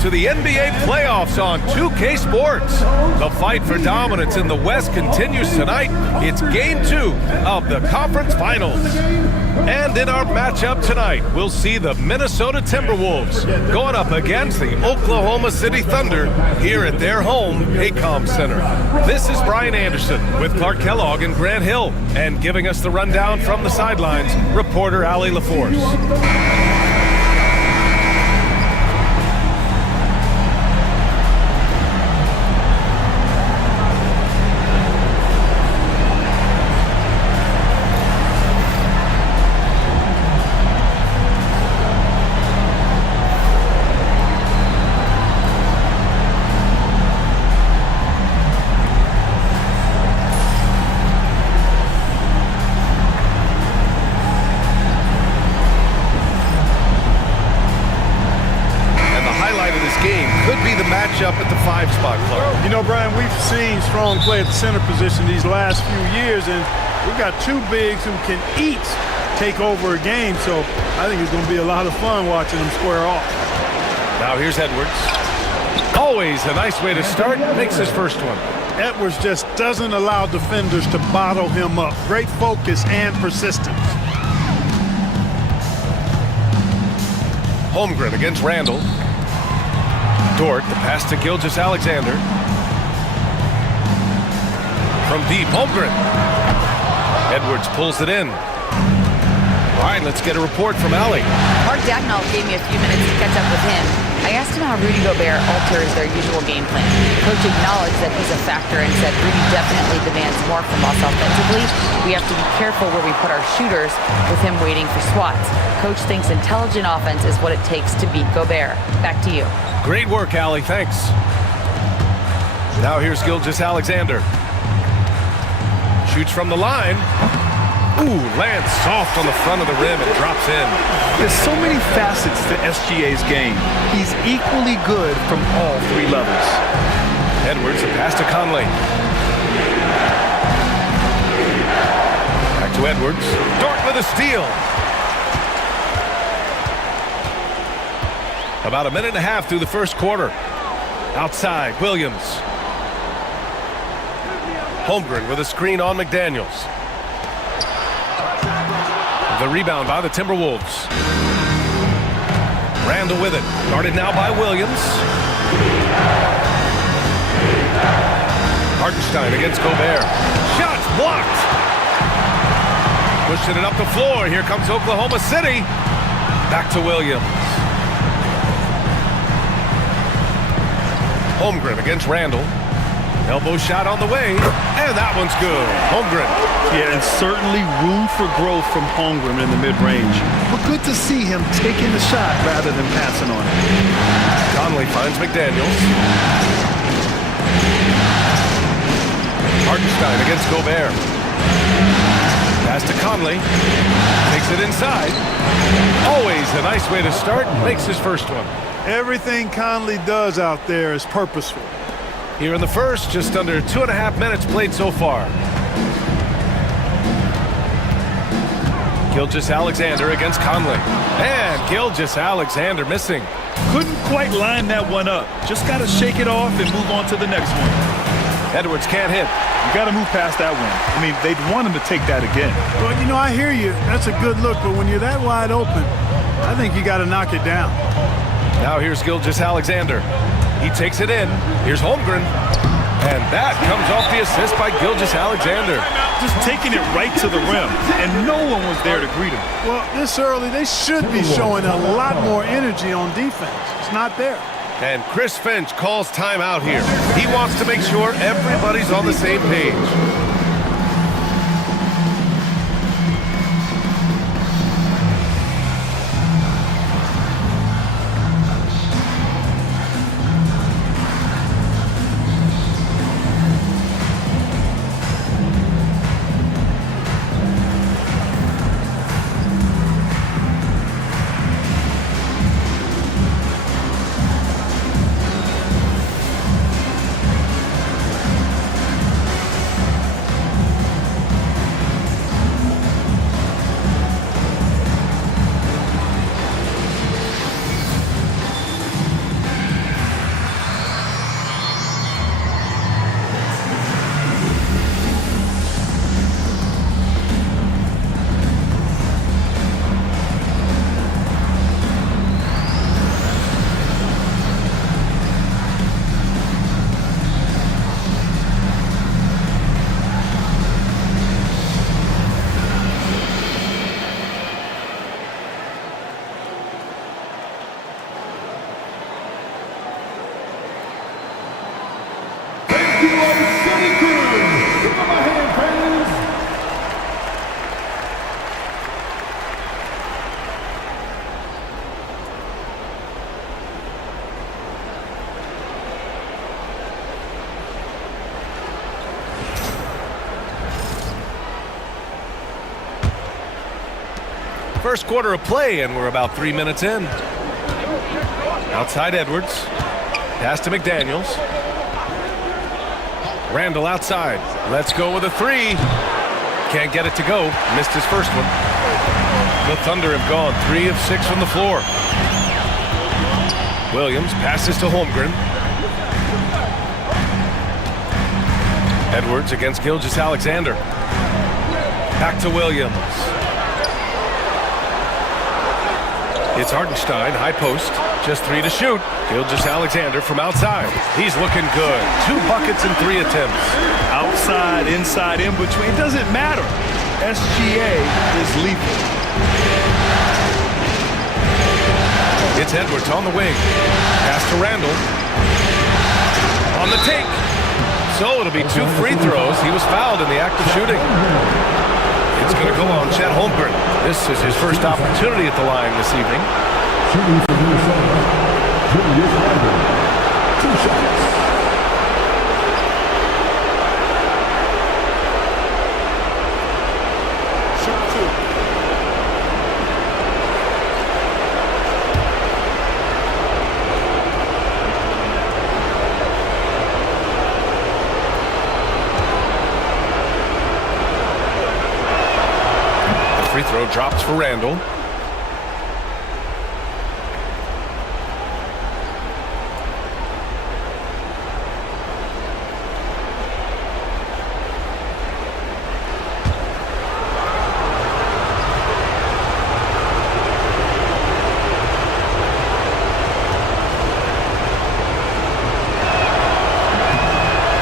to the NBA playoffs on 2K Sports. The fight for dominance in the West continues tonight. It's Game 2 of the conference finals. And in our matchup tonight, we'll see the Minnesota Timberwolves going up against the Oklahoma City Thunder here at their home, Paycom Center. This is Brian Anderson with Clark Kellogg and Grant Hill. And giving us the rundown from the sidelines, reporter Allie LaForce. Up at the 5 spot, Clark. You know, Brian, we've seen strong play at the center position these last few years, and we've got two bigs who can each take over a game, so I think it's going to be a lot of fun watching them square off. Now here's Edwards. Always a nice way to start. Makes his first one. Edwards just doesn't allow defenders to bottle him up. Great focus and persistence. Holmgren against Randall. Dort, the pass to Gilgeous-Alexander. From deep, Holmgren. Edwards pulls it in. All right, let's get a report from Allie. Mark Dagnall gave me a few minutes to catch up with him. I asked him how Rudy Gobert alters their usual game plan. Coach acknowledged that he's a factor and said Rudy definitely demands more from us offensively. We have to be careful where we put our shooters with him waiting for swats. Coach thinks intelligent offense is what it takes to beat Gobert. Back to you. Great work, Allie. Thanks. Now here's Gilgeous-Alexander. Shoots from the line. Ooh, lands soft on the front of the rim and drops in. There's so many facets to SGA's game. He's equally good from all three levels. Edwards, a pass to Conley. Back to Edwards. Dort with a steal. About a minute and a half through the first quarter. Outside, Williams. Holmgren with a screen on McDaniels. The rebound by the Timberwolves. Randall with it. Guarded now by Williams. Hartenstein against Gobert. Shots blocked. Pushing it up the floor. Here comes Oklahoma City. Back to Williams. Holmgren against Randall. Elbow shot on the way, and that one's good. Holmgren. Yeah, and certainly room for growth from Holmgren in the mid-range. But good to see him taking the shot rather than passing on it. Conley finds McDaniels. Hartenstein against Gobert. Pass to Conley. Takes it inside. Always a nice way to start. Makes his first one. Everything Conley does out there is purposeful. Here in the first, just under 2.5 minutes played so far. Gilgeous-Alexander against Conley. And Gilgeous-Alexander missing. Couldn't quite line that one up. Just got to shake it off and move on to the next one. Edwards can't hit. You got to move past that one. I mean, they'd want him to take that again. Well, you know, I hear you. That's a good look, but when you're that wide open, I think you got to knock it down. Now here's Gilgeous-Alexander. He takes it in. Here's Holmgren. And that comes off the assist by Gilgeous-Alexander. Just taking it right to the rim, and no one was there to greet him. Well, this early, they should be showing a lot more energy on defense. It's not there. And Chris Finch calls timeout here. He wants to make sure everybody's on the same page. First quarter of play, and we're about 3 minutes in. Outside Edwards. Pass to McDaniels. Randall outside. Let's go with a three. Can't get it to go. Missed his first one. The Thunder have gone 3 of 6 from the floor. Williams passes to Holmgren. Edwards against Gilgeous-Alexander. Back to Williams. It's Hartenstein, high post. Just 3 to shoot. Gilgeous-Alexander from outside. He's looking good. 2 buckets in 3 attempts. Outside, inside, in between, doesn't matter. SGA is lethal. It's Edwards on the wing. Pass to Randall. On the take. So it'll be 2 free throws. He was fouled in the act of shooting. It's going to go on Chet Holmgren. This is his first opportunity at the line this evening. Shooting for Minnesota, Julius Randle, 2 shots. Free throw drops for Randall.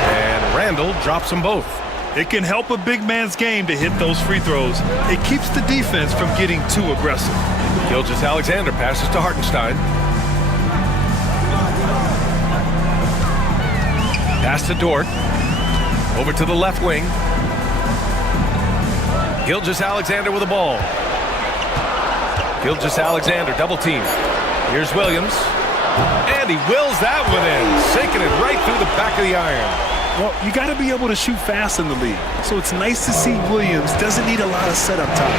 And Randall drops them both. It can help a big man's game to hit those free throws. It keeps the defense from getting too aggressive. Gilgeous-Alexander passes to Hartenstein. Pass to Dort. Over to the left wing. Gilgeous-Alexander with the ball. Gilgeous-Alexander double team. Here's Williams. And he wills that one in. Sinking it right through the back of the iron. Well, you got to be able to shoot fast in the league. So it's nice to see Williams doesn't need a lot of setup time.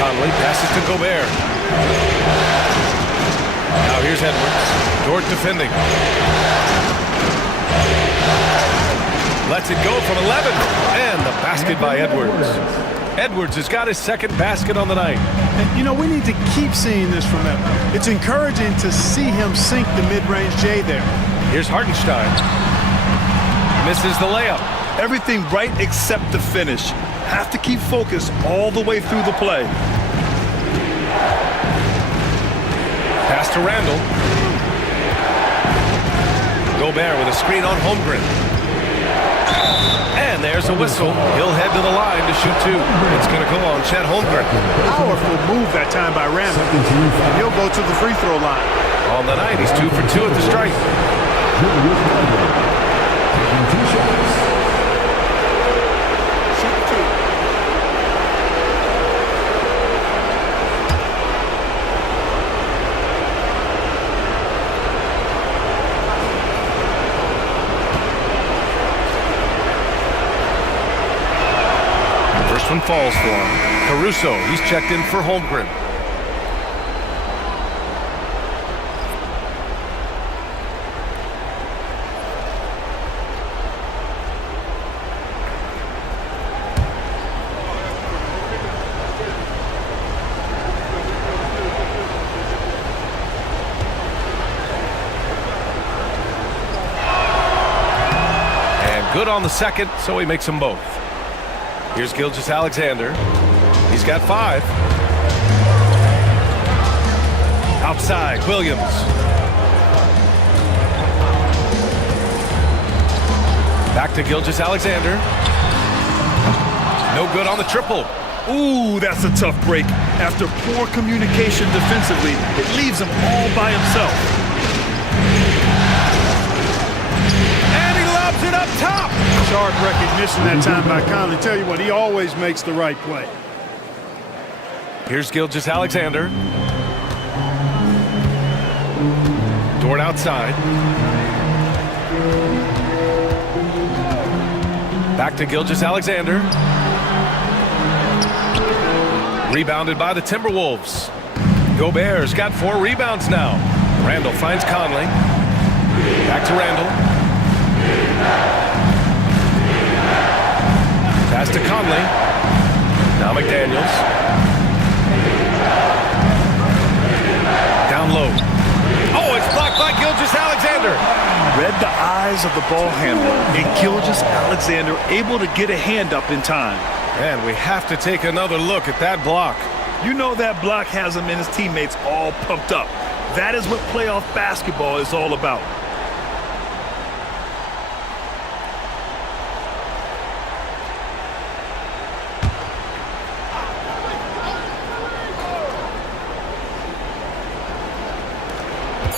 Conley passes to Gobert. Now here's Edwards. Dort defending. Lets it go from 11. And the basket by Edwards. Edwards has got his second basket on the night. And, you know, we need to keep seeing this from him. It's encouraging to see him sink the mid-range J there. Here's Hartenstein. Misses the layup. Everything right except the finish. Have to keep focused all the way through the play. Pass to Randall. Gobert with a screen on Holmgren. And there's a whistle. He'll head to the line to shoot 2. It's going to go on Chet Holmgren. Powerful move that time by Randall. He'll go to the free throw line. On the night, he's 2 for 2 at the stripe. Julius Randle, taking 2 shots. First one falls for him. Caruso, he's checked in for Holmgren. Good on the second, so he makes them both. Here's Gilgeous-Alexander. He's got 5. Outside, Williams. Back to Gilgeous-Alexander. No good on the triple. Ooh, that's a tough break. After poor communication defensively, it leaves him all by himself. Sharp recognition that time by Conley. Tell you what, he always makes the right play. Here's Gilgeous-Alexander. Dort outside. Back to Gilgeous-Alexander. Rebounded by the Timberwolves. Gobert's got 4 rebounds now. Randall finds Conley. Back to Randall. Pass to Conley. Now McDaniels. Down low. Oh, it's blocked by Gilgeous-Alexander. Read the eyes of the ball handler, and Gilgeous-Alexander able to get a hand up in time. And we have to take another look at that block. You know that block has him and his teammates all pumped up. That is what playoff basketball is all about.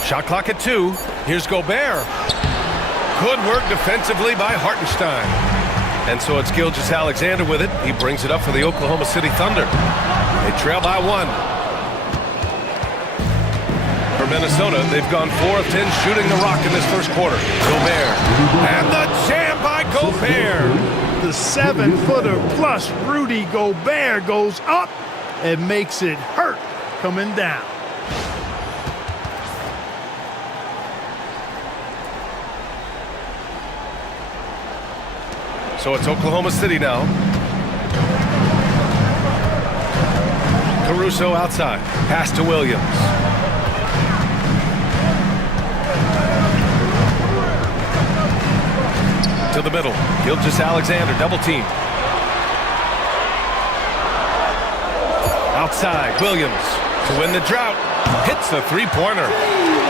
Shot clock at 2. Here's Gobert. Good work defensively by Hartenstein. And so it's Gilgeous-Alexander with it. He brings it up for the Oklahoma City Thunder. They trail by 1. For Minnesota, they've gone 4 of 10 shooting the rock in this first quarter. Gobert. And the jam by Gobert. The 7-footer plus Rudy Gobert goes up and makes it hurt coming down. So it's Oklahoma City now. Caruso outside. Pass to Williams. To the middle. Gilgeous-Alexander double team. Outside. Williams to win the drought. Hits the three-pointer.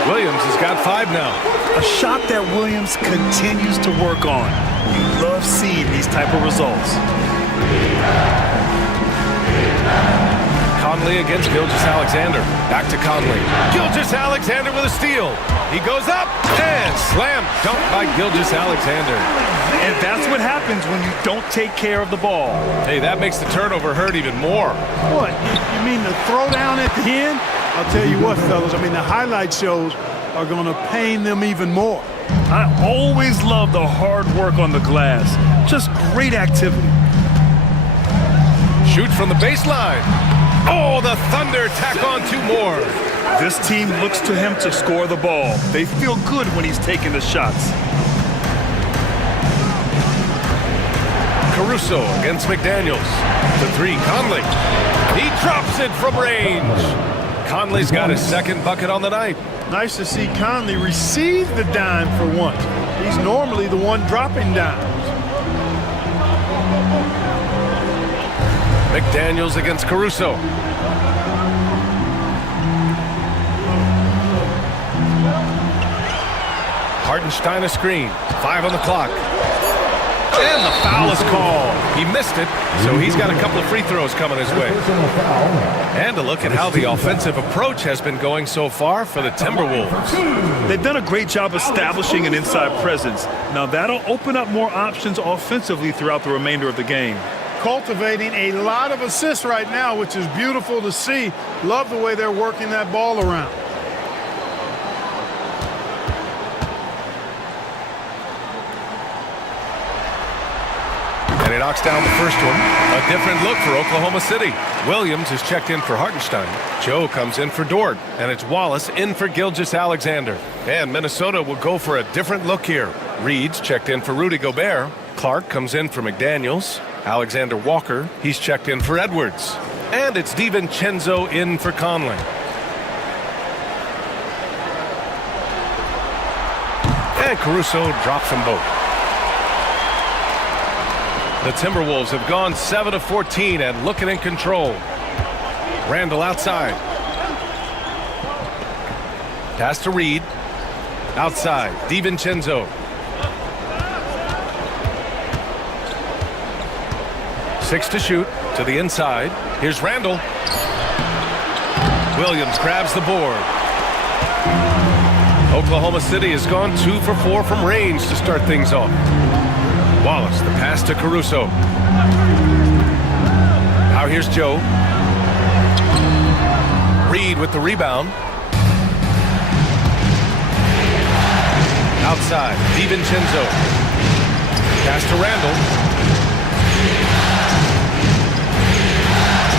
Williams has got 5 now. A shot that Williams continues to work on. You love seeing these type of results. Conley against Gilgeous-Alexander. Back to Conley. Gilgeous-Alexander with a steal. He goes up and slam dunk by Gilgeous-Alexander. And that's what happens when you don't take care of the ball. Hey, that makes the turnover hurt even more. What? You mean the throwdown at the end? I'll tell you what, fellas. I mean, the highlight shows are going to pain them even more. I always love the hard work on the glass. Just great activity. Shoot from the baseline. Oh, the Thunder tack on 2 more. This team looks to him to score the ball. They feel good when he's taking the shots. Caruso against McDaniels. To 3, Conley. He drops it from range. Conley's got his 2nd bucket on the night. Nice to see Conley receive the dime for once. He's normally the one dropping dimes. McDaniels against Caruso. Hartenstein a screen. 5 on the clock. And the foul is called. He missed it, so he's got a couple of free throws coming his way. And a look at how the offensive approach has been going so far for the Timberwolves. They've done a great job establishing an inside presence. Now that'll open up more options offensively throughout the remainder of the game. Cultivating a lot of assists right now, which is beautiful to see. Love the way they're working that ball around. And he knocks down the first one. A different look for Oklahoma City. Williams is checked in for Hartenstein. Joe comes in for Dort. And it's Wallace in for Gilgeous-Alexander. And Minnesota will go for a different look here. Reed's checked in for Rudy Gobert. Clark comes in for McDaniels. Alexander Walker, he's checked in for Edwards. And it's DiVincenzo in for Conley. And Caruso drops them both. The Timberwolves have gone 7 of 14 and looking in control. Randall outside. Pass to Reed. Outside, DiVincenzo. 6 to shoot, to the inside. Here's Randall. Williams grabs the board. Oklahoma City has gone 2 for 4 from range to start things off. Wallace, the pass to Caruso. Now here's Joe. Reed with the rebound. Outside, DiVincenzo. Pass to Randall.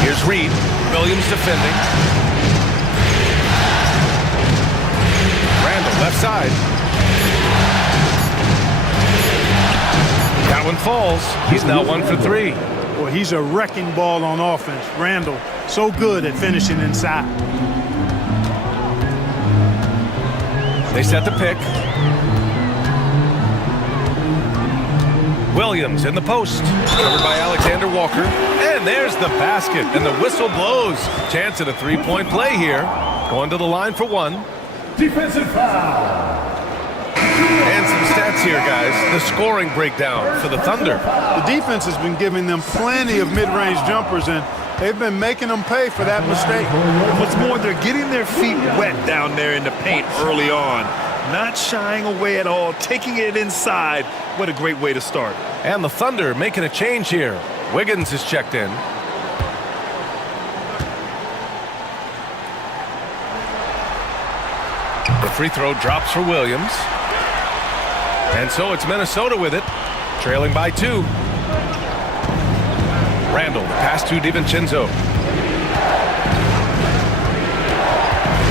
Here's Reed. Williams defending. Randall, left side. That one falls. He's now 1 for 3. Well, he's a wrecking ball on offense. Randall, so good at finishing inside. They set the pick. Williams in the post. Covered by Alexander Walker. And there's the basket. And the whistle blows. Chance at a three-point play here. Going to the line for one. Defensive foul. And some stats here, guys. The scoring breakdown for the Thunder. The defense has been giving them plenty of mid-range jumpers, and they've been making them pay for that mistake. What's more, they're getting their feet wet down there in the paint early on. Not shying away at all, taking it inside. What a great way to start. And the Thunder making a change here. Wiggins is checked in. The free throw drops for Williams. And so it's Minnesota with it, trailing by 2. Randall, the pass to DiVincenzo.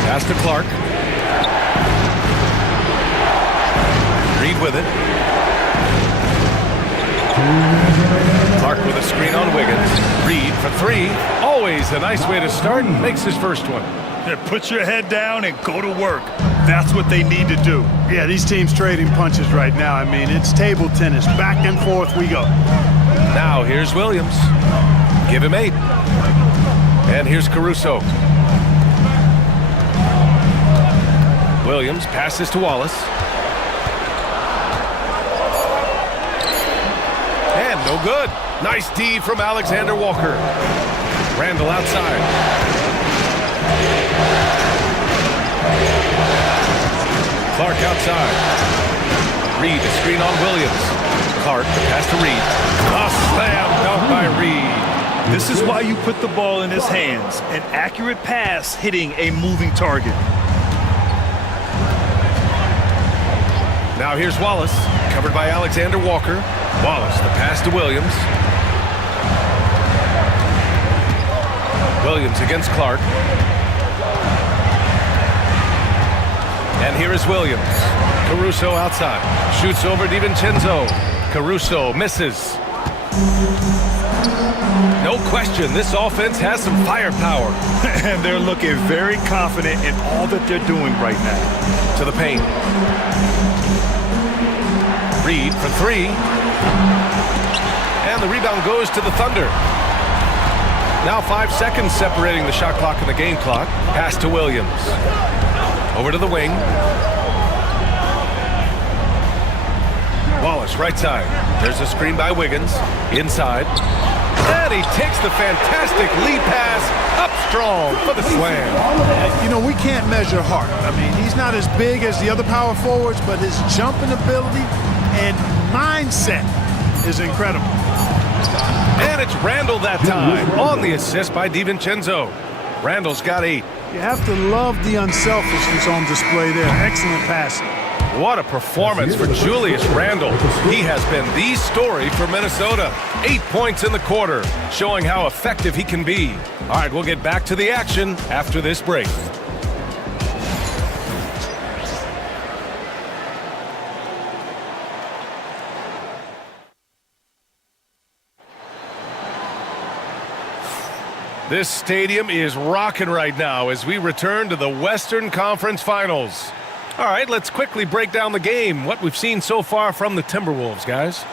Pass to Clark. Reed with it. Clark with a screen on Wiggins. Reed for 3. Always a nice way to start. Makes his first one. Put your head down and go to work. That's what they need to do. Yeah, these teams trading punches right now. I mean, it's table tennis. Back and forth we go. Now here's Williams. Give him 8. And here's Caruso. Williams passes to Wallace. And no good. Nice D from Alexander Walker. Randall outside. Clark outside. Reed, a screen on Williams. Clark, the pass to Reed. A slam dunk by Reed. This is why you put the ball in his hands. An accurate pass hitting a moving target. Now here's Wallace, covered by Alexander Walker. Wallace, the pass to Williams. Williams against Clark. And here is Williams. Caruso outside. Shoots over DiVincenzo. Caruso misses. No question, this offense has some firepower. And they're looking very confident in all that they're doing right now. To the paint. Reed for 3. And the rebound goes to the Thunder. Now 5 seconds separating the shot clock and the game clock. Pass to Williams. Over to the wing. Wallace, right side. There's a screen by Wiggins. Inside. And he takes the fantastic lead pass up strong for the slam. You know, we can't measure heart. I mean, he's not as big as the other power forwards, but his jumping ability and mindset is incredible. And it's Randall that time on the assist by DiVincenzo. Randall's got 8. You have to love the unselfishness on display there. Excellent passing. What a performance for Julius Randall. He has been the story for Minnesota. 8 points in the quarter, showing how effective he can be. All right, we'll get back to the action after this break. This stadium is rocking right now as we return to the Western Conference Finals. All right, let's quickly break down the game. What we've seen so far from the Timberwolves, guys.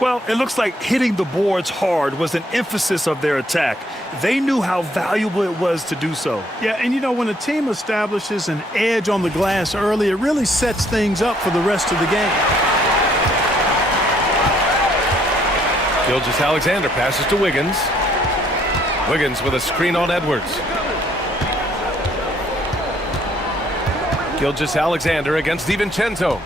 Well, it looks like hitting the boards hard was an emphasis of their attack. They knew how valuable it was to do so. Yeah, and you know, when a team establishes an edge on the glass early, it really sets things up for the rest of the game. Gilgeous-Alexander passes to Wiggins. Wiggins with a screen on Edwards. Gilgeous-Alexander against DiVincenzo.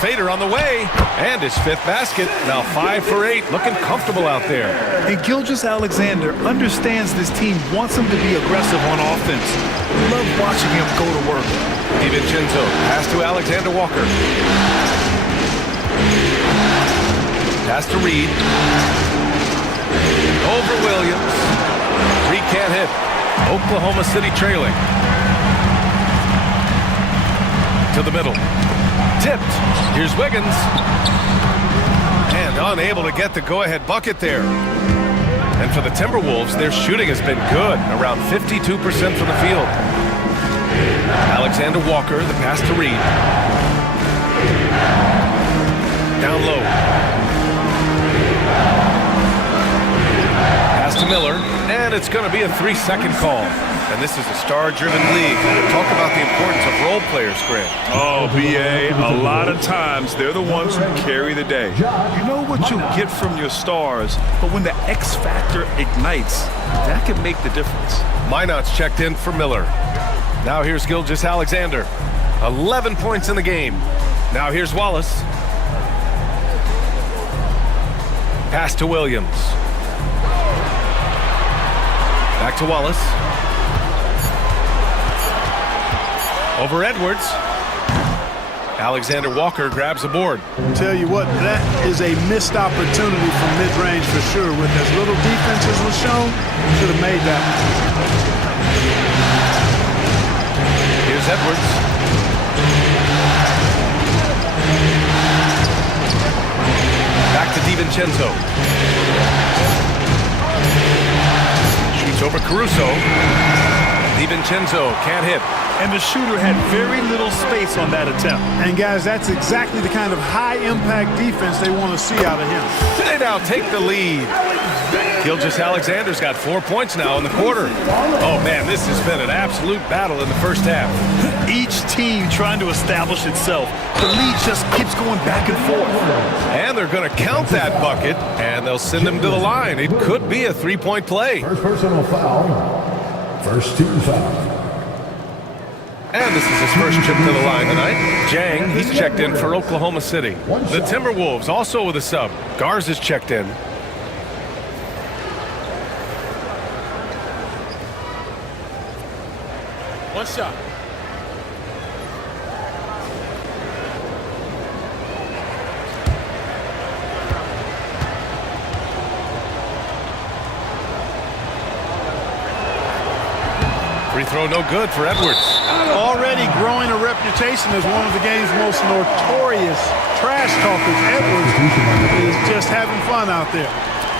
fader on the way. And his 5th basket. Now 5 for 8. Looking comfortable out there. And Gilgeous-Alexander understands this team wants him to be aggressive on offense. Love watching him go to work. DiVincenzo pass to Alexander Walker. Pass to Reed. Over Williams. Reed can't hit. Oklahoma City trailing. To the middle. Tipped. Here's Wiggins. And unable to get the go-ahead bucket there. And for the Timberwolves, their shooting has been good, around 52% from the field. Alexander Walker, the pass to Reed. Down low. Pass to Miller, and it's going to be a 3-second call. And this is a star-driven league. Talk about the importance of role players, Grant. Oh, B.A., a lot of times they're the ones who carry the day. You know what you get from your stars, but when the X factor ignites, that can make the difference. Minot's checked in for Miller. Now here's Gilgeous-Alexander. 11 points in the game. Now here's Wallace. Pass to Williams. Back to Wallace. Over Edwards. Alexander Walker grabs a board. Tell you what, that is a missed opportunity from mid-range for sure. With as little defense as was shown, should have made that one. Here's Edwards. Back to DiVincenzo. Shoots over Caruso. DiVincenzo can't hit. And the shooter had very little space on that attempt. And guys, that's exactly the kind of high-impact defense they want to see out of him. They now take the lead. Gilgeous-Alexander's got 4 points now in the quarter. Oh, man, this has been an absolute battle in the first half. Each team trying to establish itself. The lead just keeps going back and forth. And they're going to count that bucket, and they'll send him to the line. It could be a 3-point play. First personal foul. First team foul. And this is his first trip to the line tonight. Jang, he's checked in for Oklahoma City. The Timberwolves also with a sub. Garza's checked in. One shot. Free throw no good for Edwards. Already growing a reputation as one of the game's most notorious trash talkers, Edwards is just having fun out there.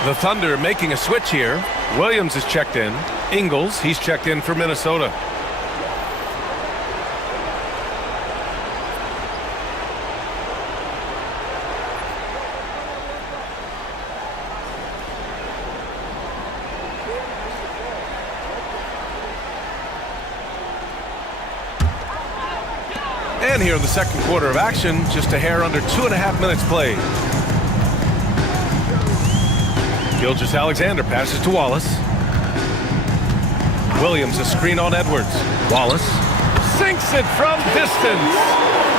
The Thunder making a switch here. Williams is checked in. Ingles, he's checked in for Minnesota. And here in the second quarter of action, just a hair under 2.5 minutes played. Gilgeous-Alexander passes to Wallace. Williams a screen on Edwards. Wallace sinks it from distance.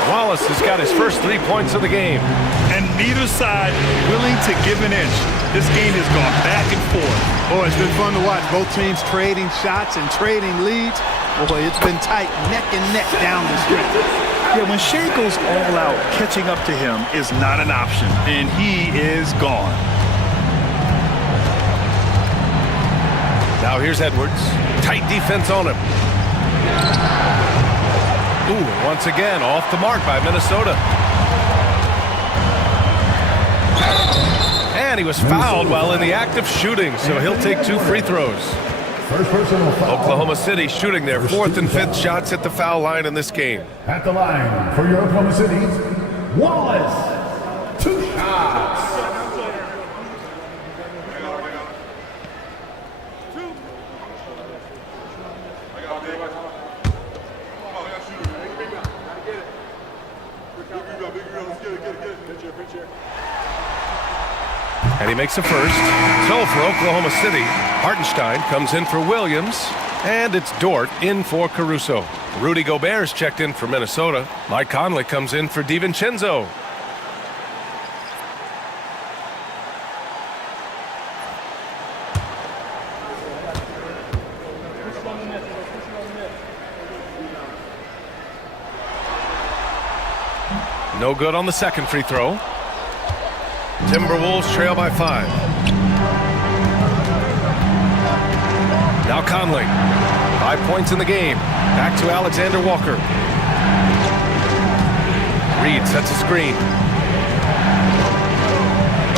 Wallace has got his first 3 points of the game. And neither side willing to give an inch. This game has gone back and forth. Boy, it's been fun to watch. Both teams trading shots and trading leads. Boy, it's been tight, neck and neck down the stretch. Yeah, when Shea goes all out, catching up to him is not an option, and he is gone. Now here's Edwards. Tight defense on him. Ooh, once again, off the mark by Minnesota. And he was fouled while in the act of shooting, so he'll take 2 free throws. First personal foul. Oklahoma City shooting their 4th and 5th shots at the foul line in this game. At the line for your Oklahoma City, Wallace. 2 shots. And he makes a first. So for Oklahoma City, Hartenstein comes in for Williams, and it's Dort in for Caruso. Rudy Gobert's checked in for Minnesota. Mike Conley comes in for DiVincenzo. No good on the second free throw. Timberwolves trail by 5. Now Conley. 5 points in the game. Back to Alexander Walker. Reed sets a screen.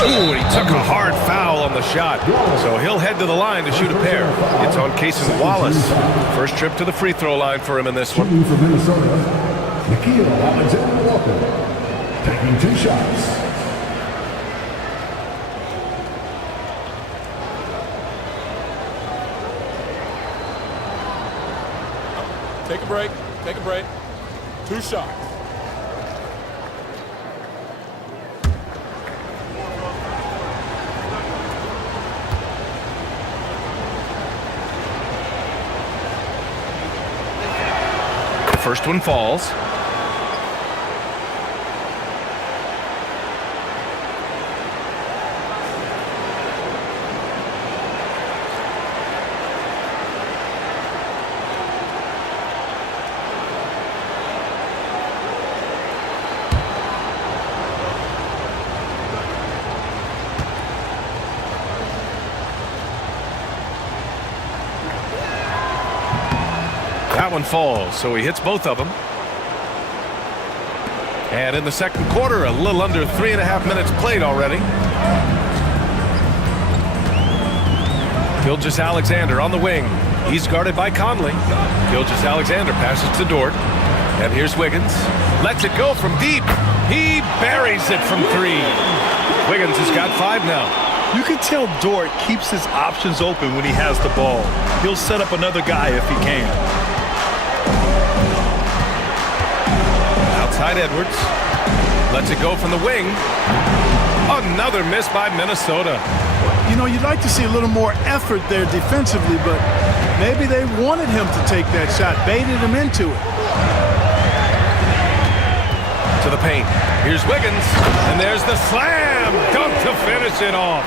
Ooh, and he took a hard foul on the shot. So he'll head to the line to shoot a pair. It's on Cason Wallace. First trip to the free throw line for him in this one. Shooting for Minnesota, Alexander Walker, taking 2 shots. Take a break. Take a break. 2 shots. First one falls. That one falls, so he hits both of them. And in the second quarter, a little under 3.5 minutes played already. Gilgeous-Alexander on the wing. He's guarded by Conley. Gilgeous-Alexander passes to Dort. And here's Wiggins. Lets it go from deep. He buries it from 3. Wiggins has got 5 now. You can tell Dort keeps his options open when he has the ball. He'll set up another guy if he can. Outside Edwards. Lets it go from the wing. Another miss by Minnesota. You know, you'd like to see a little more effort there defensively, but maybe they wanted him to take that shot, baited him into it. To the paint. Here's Wiggins. And there's the slam dunk to finish it off.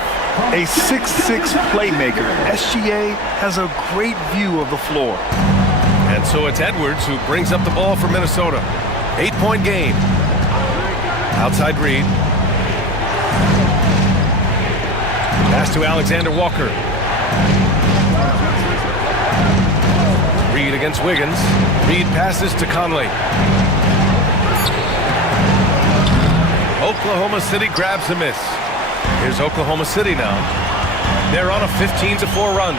A 6'6" playmaker. SGA has a great view of the floor. And so it's Edwards who brings up the ball for Minnesota. 8-point game. Outside Reed. Pass to Alexander Walker. Reed against Wiggins. Reed passes to Conley. Oklahoma City grabs a miss. Here's Oklahoma City now. They're on a 15-4 run.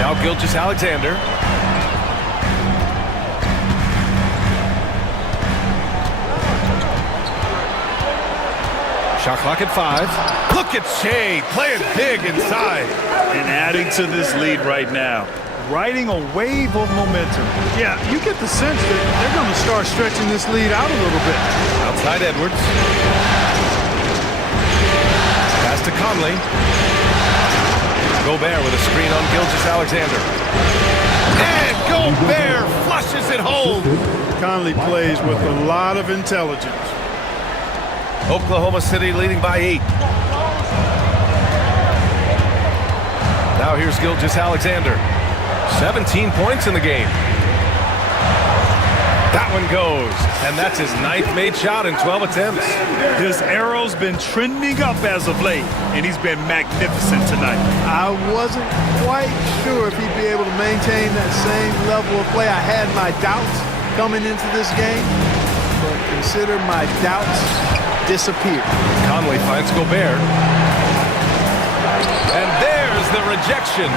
Now Gilgeous-Alexander. Shot clock at 5. Look at Shea playing big inside. And adding to this lead right now. Riding a wave of momentum. Yeah, you get the sense that they're going to start stretching this lead out a little bit. Outside Edwards. Pass to Conley. Gobert with a screen on Gilgeous-Alexander. And Gobert flushes it home. Conley plays with a lot of intelligence. Oklahoma City leading by 8. Now here's Gilgeous-Alexander. 17 points in the game. That one goes, and that's his 9th made shot in 12 attempts. His arrow's been trending up as of late, and he's been magnificent tonight. I wasn't quite sure if he'd be able to maintain that same level of play. I had my doubts coming into this game, but consider my doubts disappeared. Conley finds Gobert. And there's the rejection.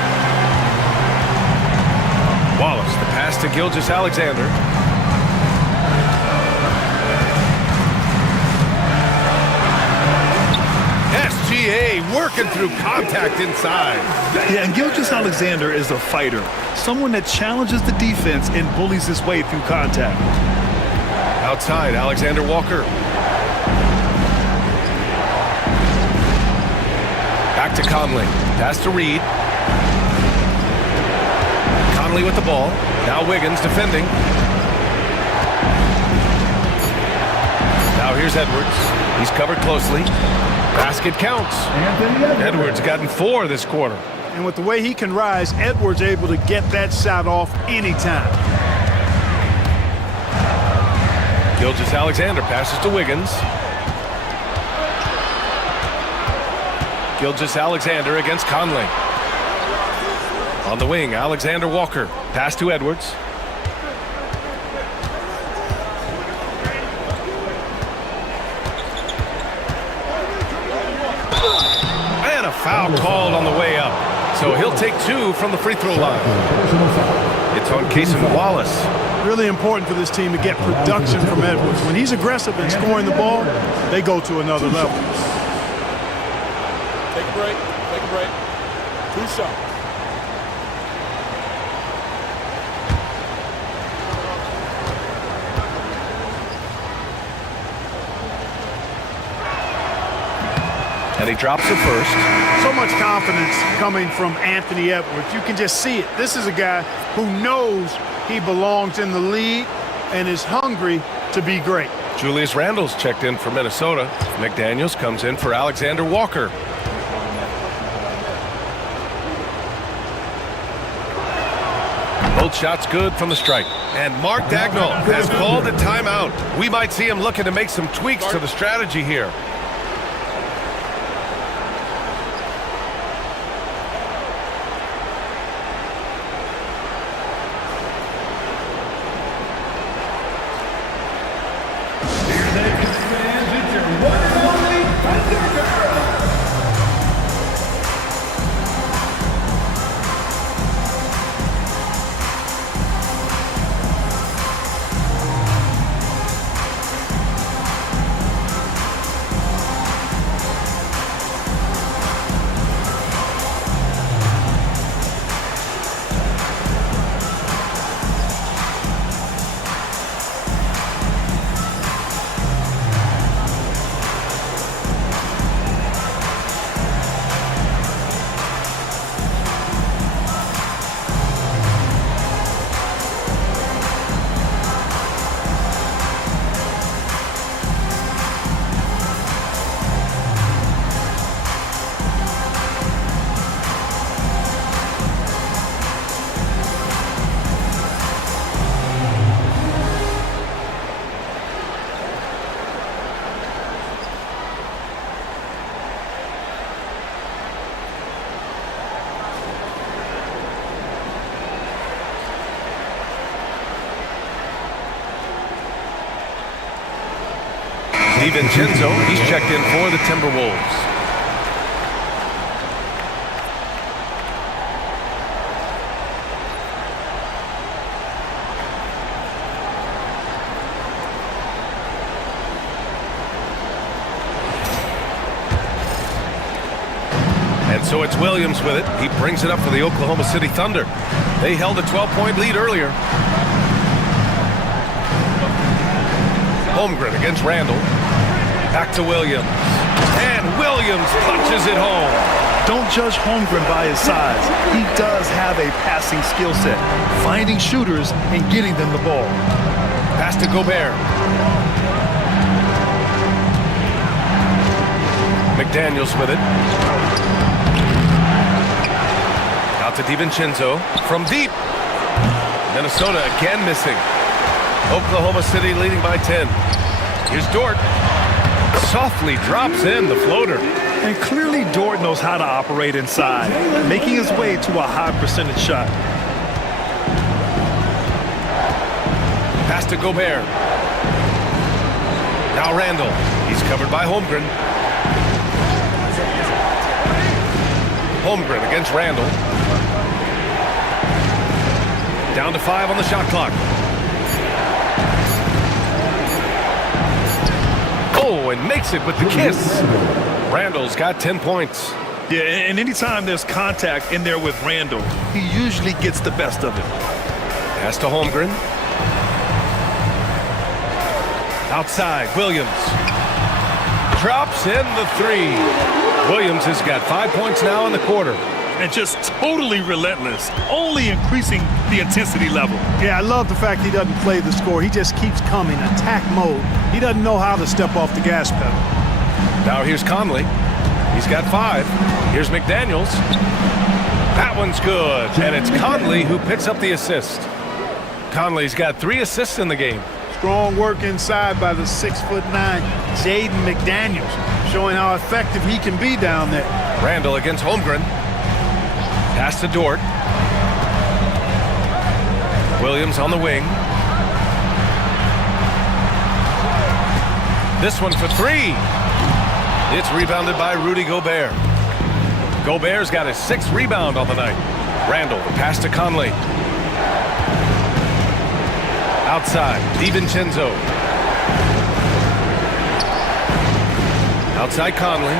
Wallace, the pass to Gilgeous-Alexander. SGA working through contact inside. Yeah, and Gilgeous-Alexander is a fighter. Someone that challenges the defense and bullies his way through contact. Outside, Alexander Walker. Back to Conley. Pass to Reed. Conley with the ball. Now Wiggins defending. Now here's Edwards. He's covered closely. Basket counts. Edwards gotten 4 this quarter. And with the way he can rise, Edwards able to get that shot off anytime. Gilgeous-Alexander passes to Wiggins. Gilgeous-Alexander against Conley. On the wing, Alexander Walker. Pass to Edwards. And a foul called on the way up. So he'll take 2 from the free throw line. It's on Cason Wallace. Really important for this team to get production from Edwards. When he's aggressive and scoring the ball, they go to another level. Take a break. Take a break. 2 shots. And he drops it first. So much confidence coming from Anthony Edwards. You can just see it. This is a guy who knows he belongs in the league and is hungry to be great. Julius Randle's checked in for Minnesota. McDaniels comes in for Alexander Walker. Both shots good from the strike. And Mark Dagnall has called a timeout. We might see him looking to make some tweaks to the strategy here. DiVincenzo, he's checked in for the Timberwolves. And so it's Williams with it. He brings it up for the Oklahoma City Thunder. They held a 12-point lead earlier. Holmgren against Randle. Back to Williams. And Williams punches it home. Don't judge Holmgren by his size. He does have a passing skill set, finding shooters and getting them the ball. Pass to Gobert. McDaniels with it. Out to DiVincenzo from deep. Minnesota again missing. Oklahoma City leading by 10. Here's Dort. Softly drops in the floater. And clearly Dort knows how to operate inside, making his way to a high percentage shot. Pass to Gobert. Now Randle. He's covered by Holmgren. Holmgren against Randle. Down to 5 on the shot clock. Oh, and makes it with the kiss. Randle's got 10 points. Yeah, and anytime there's contact in there with Randle, he usually gets the best of it. Pass to Holmgren. Outside, Williams. Drops in the 3. Williams has got 5 points now in the quarter. And just totally relentless, only increasing the intensity level. Yeah, I love the fact he doesn't play the score. He just keeps coming, attack mode. He doesn't know how to step off the gas pedal. Now here's Conley. He's got 5. Here's McDaniels. That one's good. And it's Conley who picks up the assist. Conley's got 3 assists in the game. Strong work inside by the 6'9" Jaden McDaniels, showing how effective he can be down there. Randall against Holmgren. Pass to Dort. Williams on the wing. This one for three. It's rebounded by Rudy Gobert. Gobert's got his 6th rebound on the night. Randall, the pass to Conley. Outside, DiVincenzo. Outside Conley.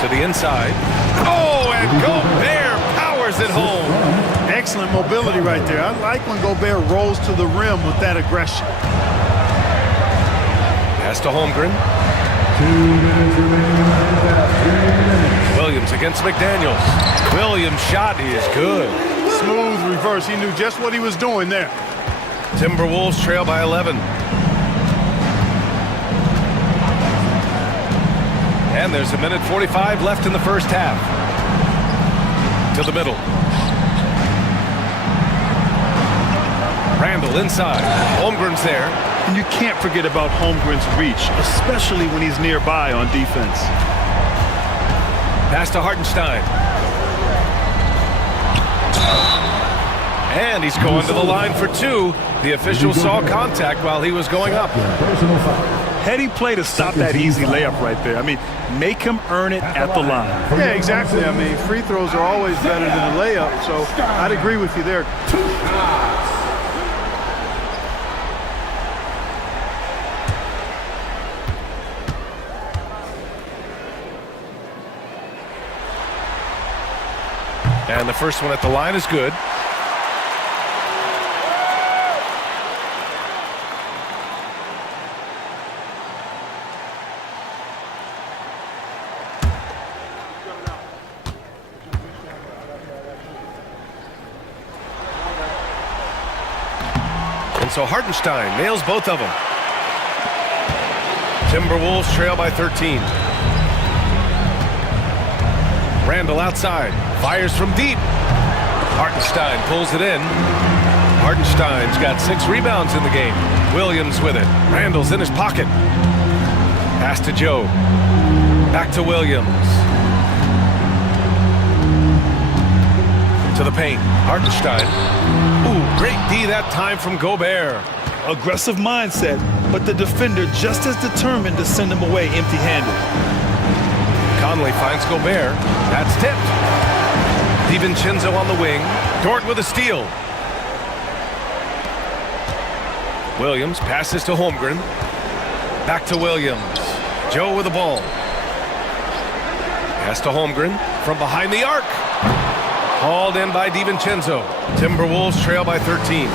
To the inside. Oh, and Gobert powers it home. Excellent mobility right there. I like when Gobert rolls to the rim with that aggression. Pass to Holmgren. 2 minutes remaining. Williams against McDaniels. Williams' shot is good. Smooth reverse. He knew just what he was doing there. Timberwolves trail by 11. And there's 1:45 left in the first half. To the middle. Randall inside. Holmgren's there. And you can't forget about Holmgren's reach, especially when he's nearby on defense. Pass to Hartenstein. And he's going to the line for 2. The official saw contact while he was going up. Personal foul. Heady play to stop that easy layup right there. I mean, make him earn it at the line. Yeah, exactly. I mean, free throws are always better than a layup, so I'd agree with you there. And the first one at the line is good. And so Hartenstein nails both of them. Timberwolves trail by 13. Randall outside. Fires from deep. Hartenstein pulls it in. Hartenstein's got 6 rebounds in the game. Williams with it. Randall's in his pocket. Pass to Joe. Back to Williams. To the paint. Hartenstein. Ooh, great D that time from Gobert. Aggressive mindset, but the defender just as determined to send him away empty-handed. Conley finds Gobert. That's tipped. DiVincenzo on the wing. Dort with a steal. Williams passes to Holmgren. Back to Williams. Joe with the ball. Pass to Holmgren from behind the arc. Hauled in by DiVincenzo. Timberwolves trail by 13.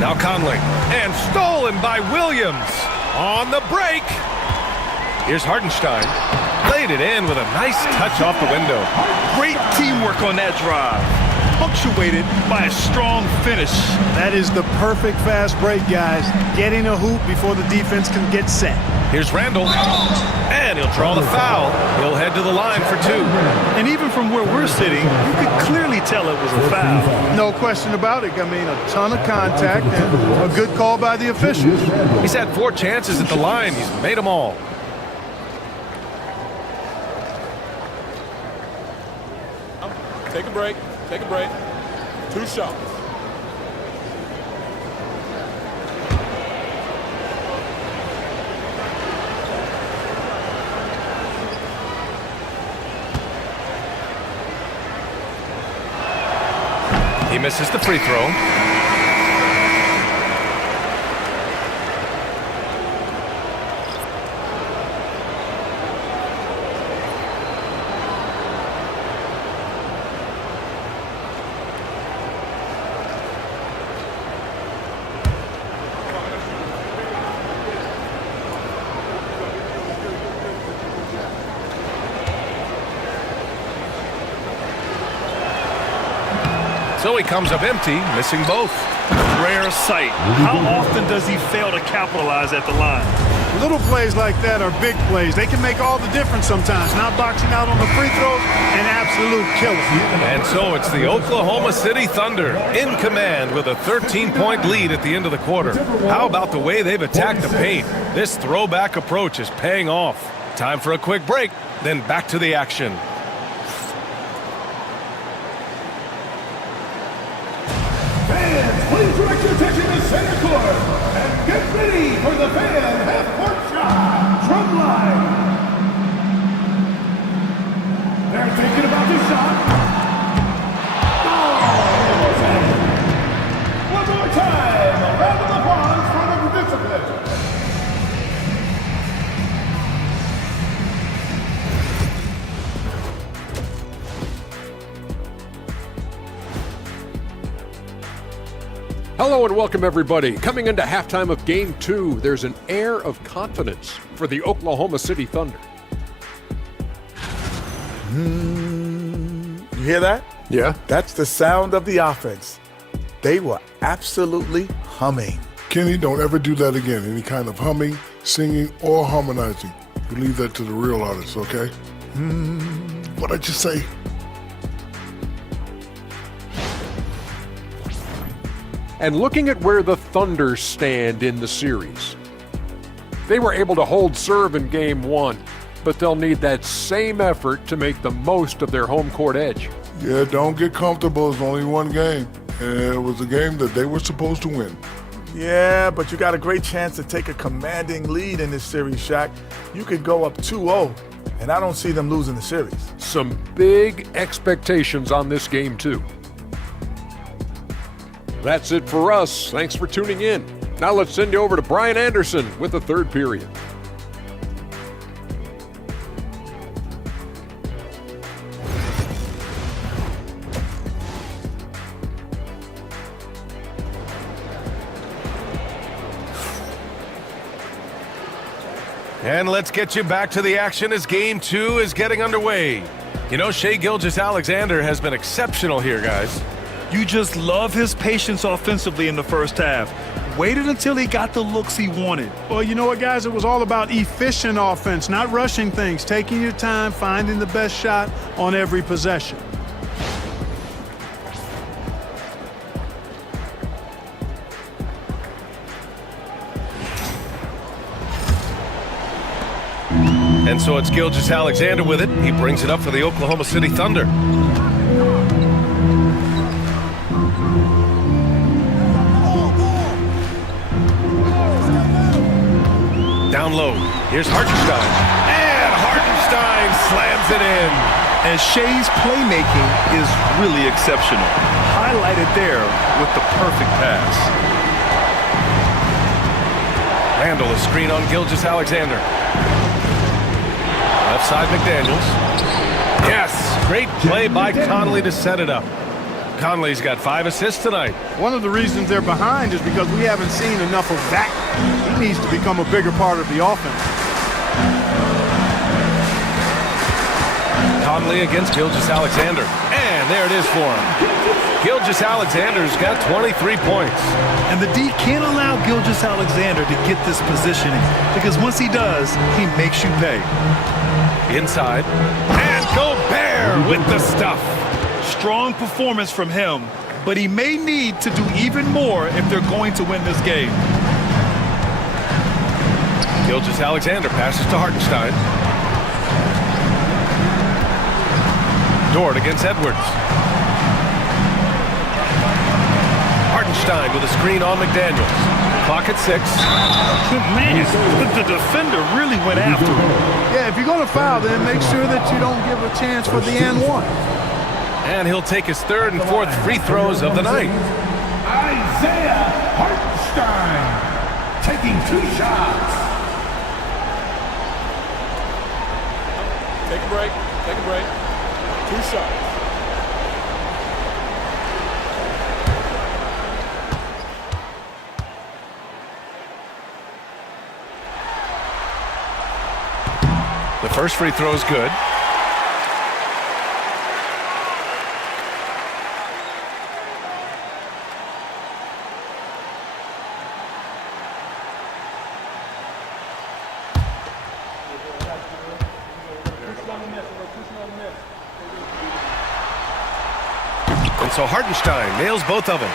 Now Conley. And stolen by Williams. On the break. Here's Hartenstein. Played it in with a nice touch off the window. Great teamwork on that drive. Punctuated by a strong finish. That is the perfect fast break, guys. Getting a hoop before the defense can get set. Here's Randall. And he'll draw the foul. He'll head to the line for 2. And even from where we're sitting, you could clearly tell it was a foul. No question about it. I mean, a ton of contact and a good call by the officials. He's had 4 chances at the line. He's made them all. Take a break. Take a break. 2 shots. He misses the free throw. So he comes up empty, missing both. Rare sight. How often does he fail to capitalize at the line? Little plays like that are big plays. They can make all the difference sometimes. Not boxing out on the free throws, an absolute killer. And so it's the Oklahoma City Thunder in command with a 13-point lead at the end of the quarter. How about the way they've attacked the paint? This throwback approach is paying off. Time for a quick break, then back to the action. Fans, please direct your attention to center court and get ready for the fan half-court shot from line. They're thinking about the shot. Oh! One more time, a round of applause for the participants. Hello and welcome everybody. Coming into halftime of Game 2, there's an air of confidence for the Oklahoma City Thunder. You hear that? Yeah. That's the sound of the offense. They were absolutely humming. Kenny, don't ever do that again. Any kind of humming, singing, or harmonizing. You leave that to the real artists, okay? What'd I just say? And looking at where the Thunder stand in the series, they were able to hold serve in Game 1, but they'll need that same effort to make the most of their home court edge. Yeah, don't get comfortable. It's only one game. And it was a game that they were supposed to win. Yeah, but you got a great chance to take a commanding lead in this series, Shaq. You could go up 2-0, and I don't see them losing the series. Some big expectations on this game, too. That's it for us. Thanks for tuning in. Now let's send you over to Brian Anderson with the third period. And let's get you back to the action as Game 2 is getting underway. You know, Shai Gilgeous-Alexander has been exceptional here, guys. You just love his patience offensively in the first half. Waited until he got the looks he wanted. Well, you know what, guys? It was all about efficient offense, not rushing things, taking your time, finding the best shot on every possession. And so it's Gilgeous-Alexander with it. He brings it up for the Oklahoma City Thunder. Down low. Here's Hartenstein. And Hartenstein slams it in. And Shai's playmaking is really exceptional. Highlighted there with the perfect pass. Randall, a screen on Gilgeous-Alexander. Left side, McDaniels. Yes, great play by Conley to set it up. Conley's got 5 assists tonight. One of the reasons they're behind is because we haven't seen enough of that. He needs to become a bigger part of the offense. Conley against Gilgeous-Alexander. And there it is for him. Gilgeous-Alexander's got 23 points. And the D can't allow Gilgeous-Alexander to get this positioning because once he does, he makes you pay. Inside. And Gobert with the stuff. Strong performance from him, but he may need to do even more if they're going to win this game. Gilgeous-Alexander passes to Hartenstein. Dort against Edwards. Hartenstein with a screen on McDaniels. Clock at 6. Man, the defender really went after him. Yeah, if you're going to foul, then make sure that you don't give a chance for the and one. And he'll take his 3rd and 4th free throws of the night. Isaiah Hartenstein taking 2 shots. Take a break. Take a break. 2 shots. The first free throw is good. And so Hartenstein nails both of them.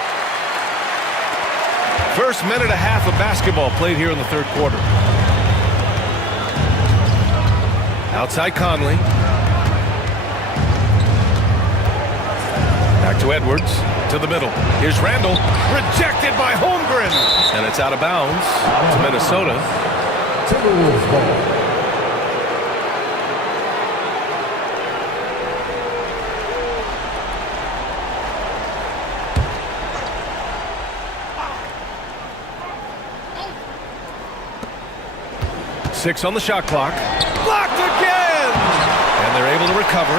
First minute and a half of basketball played here in the third quarter. Outside Conley. Back to Edwards. To the middle. Here's Randall. Rejected by Holmgren. And it's out of bounds to Minnesota. Timberwolves ball. Six on the shot clock. Blocked again! And they're able to recover.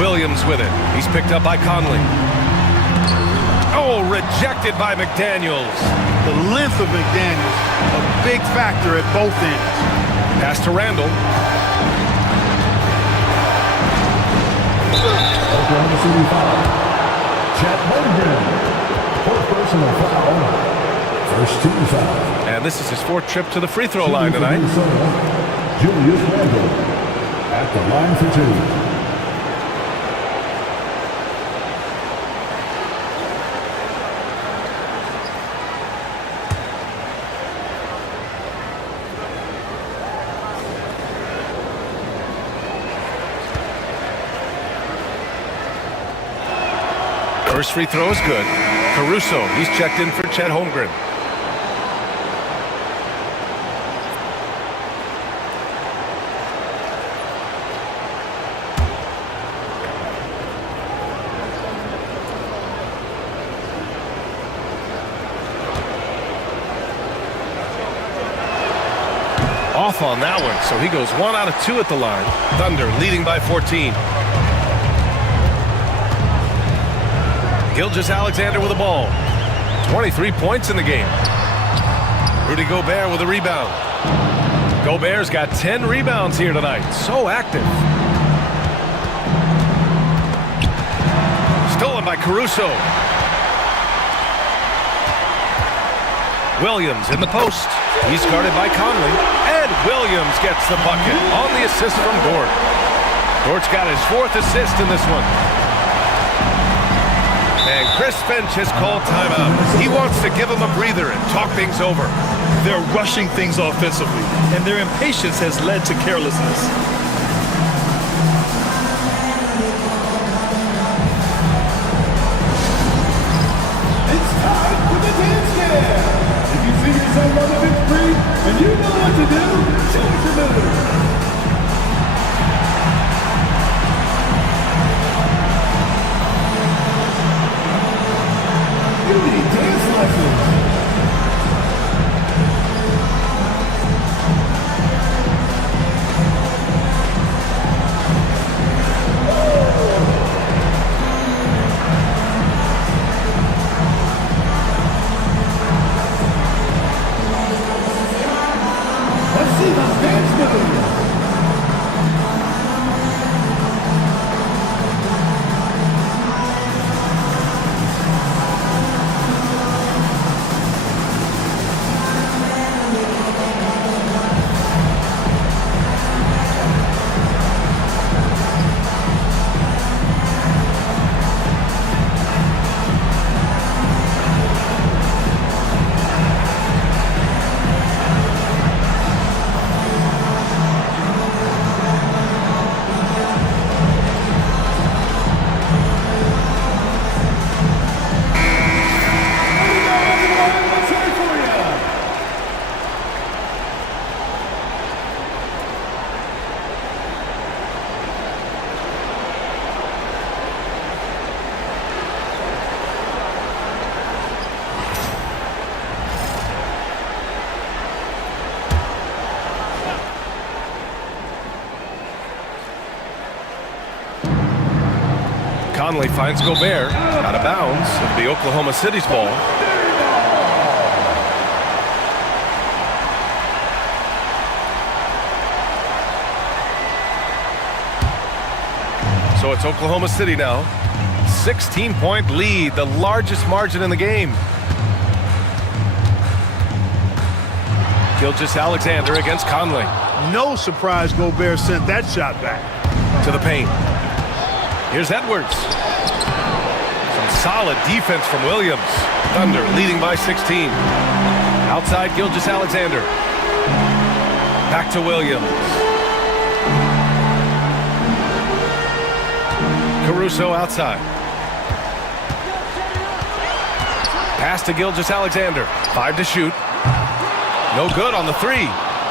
Williams with it. He's picked up by Conley. Oh, rejected by McDaniels. The length of McDaniels, a big factor at both ends. Pass to Randall. Oklahoma City foul. Chet Holmgren. Fourth personal foul. First team foul. And this is his fourth trip to the free throw line tonight. Julius Randle at the line for two. First free throw is good. Caruso, he's checked in for Chet Holmgren. Off on that one, so he goes 1 out of 2 at the line. Thunder leading by 14. Gilgeous-Alexander with the ball. 23 points in the game. Rudy Gobert with a rebound. Gobert's got 10 rebounds here tonight. So active. Stolen by Caruso. Williams in the post. He's guarded by Conley. And Williams gets the bucket on the assist from Dort. Dort's got his 4th assist in this one. And Chris Finch has called timeout. He wants to give him a breather and talk things over. They're rushing things offensively, and their impatience has led to carelessness. It's time for the dance cam. If you see yourself on the big screen and you know what to do, show us your move. You need dance lessons. Let's see those dance moves. Conley finds Gobert. Out of bounds. It'll be Oklahoma City's ball. So it's Oklahoma City now. 16-point lead, the largest margin in the game. Gilgeous-Alexander against Conley. No surprise Gobert sent that shot back. To the paint. Here's Edwards. Some solid defense from Williams. Thunder leading by 16. Outside Gilgeous-Alexander. Back to Williams. Caruso outside. Pass to Gilgeous-Alexander. 5 to shoot. No good on the 3.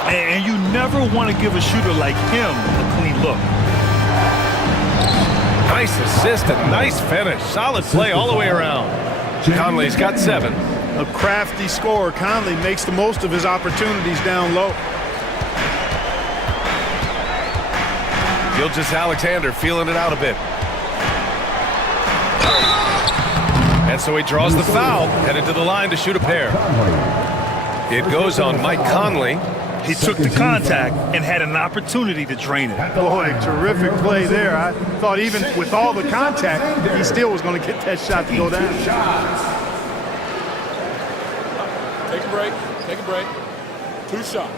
And you never want to give a shooter like him a clean look. Nice assist and nice finish. Solid play all the way around. Conley's got 7. A crafty scorer. Conley makes the most of his opportunities down low. Gilgeous-Alexander feeling it out a bit. And so he draws the foul, headed to the line to shoot a pair. It goes on Mike Conley. He took the contact and had an opportunity to drain it. Boy, terrific play there. I thought even with all the contact, he still was going to get that shot to go down. Take a break. Take a break. 2 shots.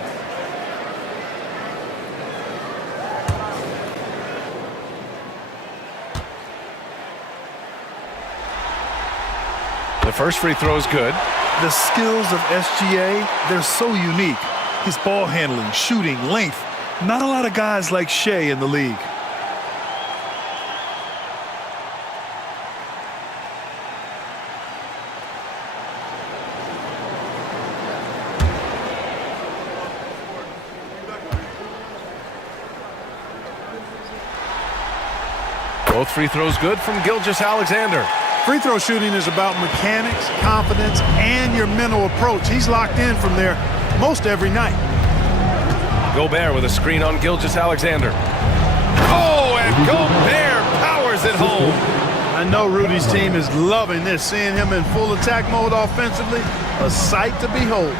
The first free throw is good. The skills of SGA, they're so unique. His ball handling, shooting, length. Not a lot of guys like Shea in the league. Both free throws good from Gilgeous-Alexander. Free throw shooting is about mechanics, confidence, and your mental approach. He's locked in from there most every night. Gobert with a screen on Gilgeous-Alexander. Oh, and Gobert powers it home. I know Rudy's team is loving this, seeing him in full attack mode offensively. A sight to behold.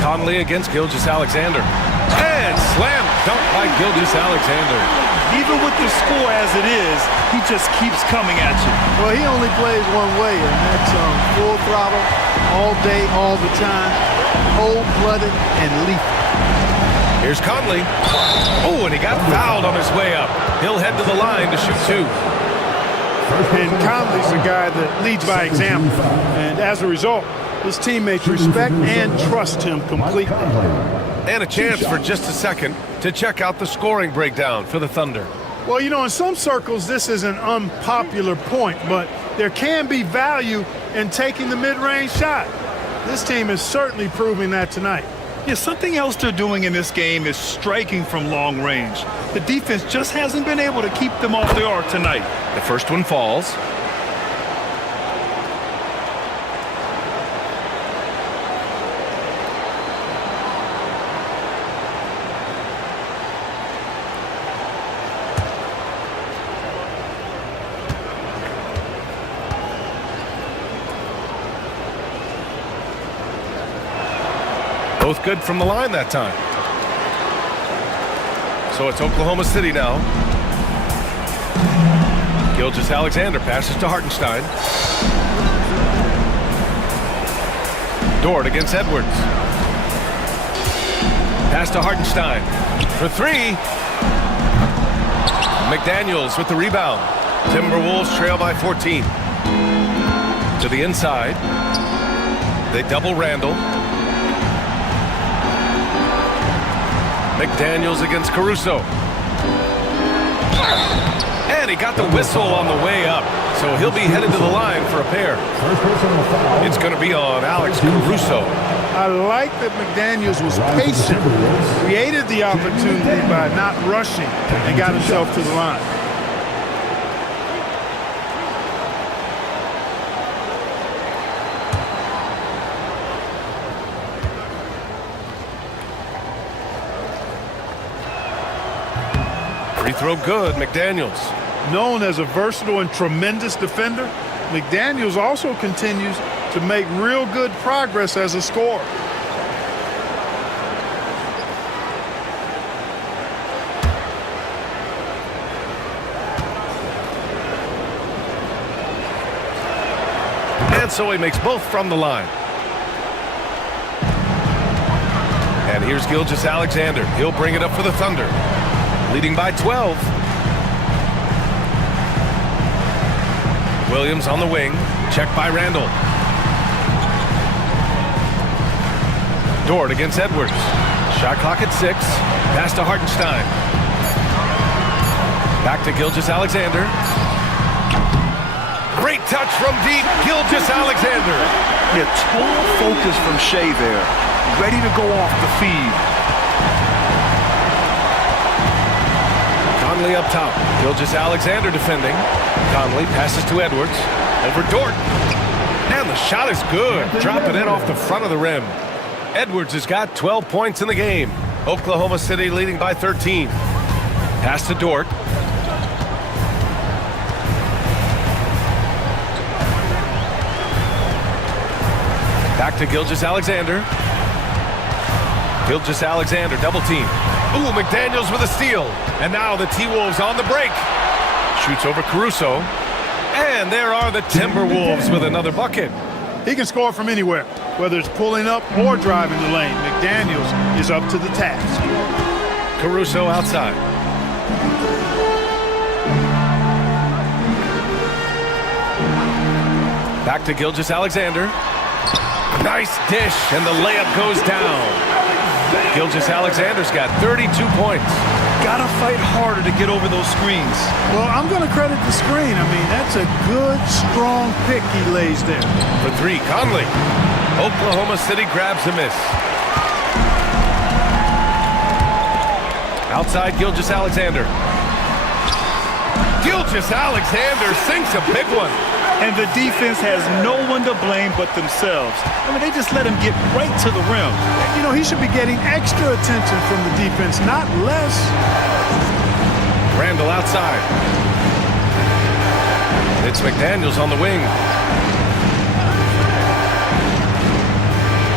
Conley against Gilgeous-Alexander. And slam dunk by Gilgeous-Alexander. Even with the score as it is, he just keeps coming at you. Well, he only plays one way, and that's full throttle, all day, all the time, cold-blooded and lethal. Here's Conley. Oh, and he got fouled on his way up. He'll head to the line to shoot 2. And Conley's a guy that leads by example. And as a result, his teammates respect and trust him completely. And a chance for just a second to check out the scoring breakdown for the Thunder. Well, you know, in some circles, this is an unpopular point, but there can be value in taking the mid-range shot. This team is certainly proving that tonight. Yeah, something else they're doing in this game is striking from long range. The defense just hasn't been able to keep them off the arc tonight. The first one falls. Both good from the line that time. So it's Oklahoma City now. Gilgeous-Alexander passes to Hartenstein. Dort against Edwards. Pass to Hartenstein for 3. McDaniels with the rebound. Timberwolves trail by 14. To the inside. They double Randall. McDaniels against Caruso. And he got the whistle on the way up, so he'll be headed to the line for a pair. It's going to be on Alex Caruso. I like that McDaniels was patient, created the opportunity by not rushing, and got himself to the line. Free throw good, McDaniels. Known as a versatile and tremendous defender, McDaniels also continues to make real good progress as a scorer. And so he makes both from the line. And here's Gilgeous-Alexander. He'll bring it up for the Thunder. Leading by 12. Williams on the wing. Checked by Randall. Dort against Edwards. Shot clock at 6. Pass to Hartenstein. Back to Gilgeous-Alexander. Great touch from deep. Gilgeous-Alexander. Yeah, total focus from Shea there. Ready to go off the feed. Conley up top. Gilgeous-Alexander defending. Conley passes to Edwards. Over Dort. And the shot is good. Dropping in off the front of the rim. Edwards has got 12 points in the game. Oklahoma City leading by 13. Pass to Dort. Back to Gilgeous-Alexander. Gilgeous-Alexander double team. Ooh, McDaniels with a steal. And now the T-Wolves on the break. Shoots over Caruso. And there are the Timberwolves with another bucket. He can score from anywhere, whether it's pulling up or driving the lane. McDaniels is up to the task. Caruso outside. Back to Gilgeous-Alexander. Nice dish, and the layup goes down. Gilgeous-Alexander's got 32 points. Gotta fight harder to get over those screens. Well, I'm going to credit the screen. I mean, that's a good, strong pick he lays there. For 3, Conley. Oklahoma City grabs a miss. Outside Gilgeous-Alexander. Gilgeous-Alexander sinks a big one. And the defense has no one to blame but themselves. I mean, they just let him get right to the rim. You know, he should be getting extra attention from the defense, not less. Randall outside. It's McDaniels on the wing.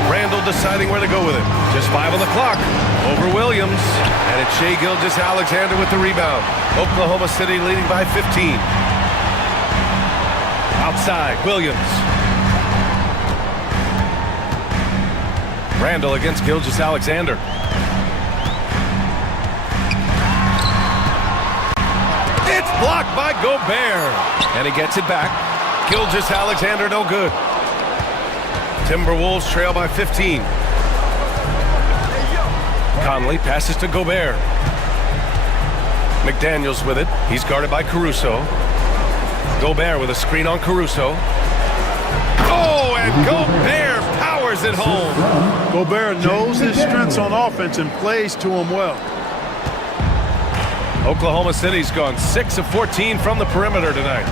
Randall deciding where to go with it. Just 5 on the clock. Over Williams. And it's Shai Gilgeous-Alexander with the rebound. Oklahoma City leading by 15. Outside, Williams. Randall against Gilgeous-Alexander. It's blocked by Gobert. And he gets it back. Gilgeous-Alexander no good. Timberwolves trail by 15. Conley passes to Gobert. McDaniels with it. He's guarded by Caruso. Gobert with a screen on Caruso. Oh, and Gobert powers it home. Gobert knows his strengths on offense and plays to him well. Oklahoma City's gone 6 of 14 from the perimeter tonight.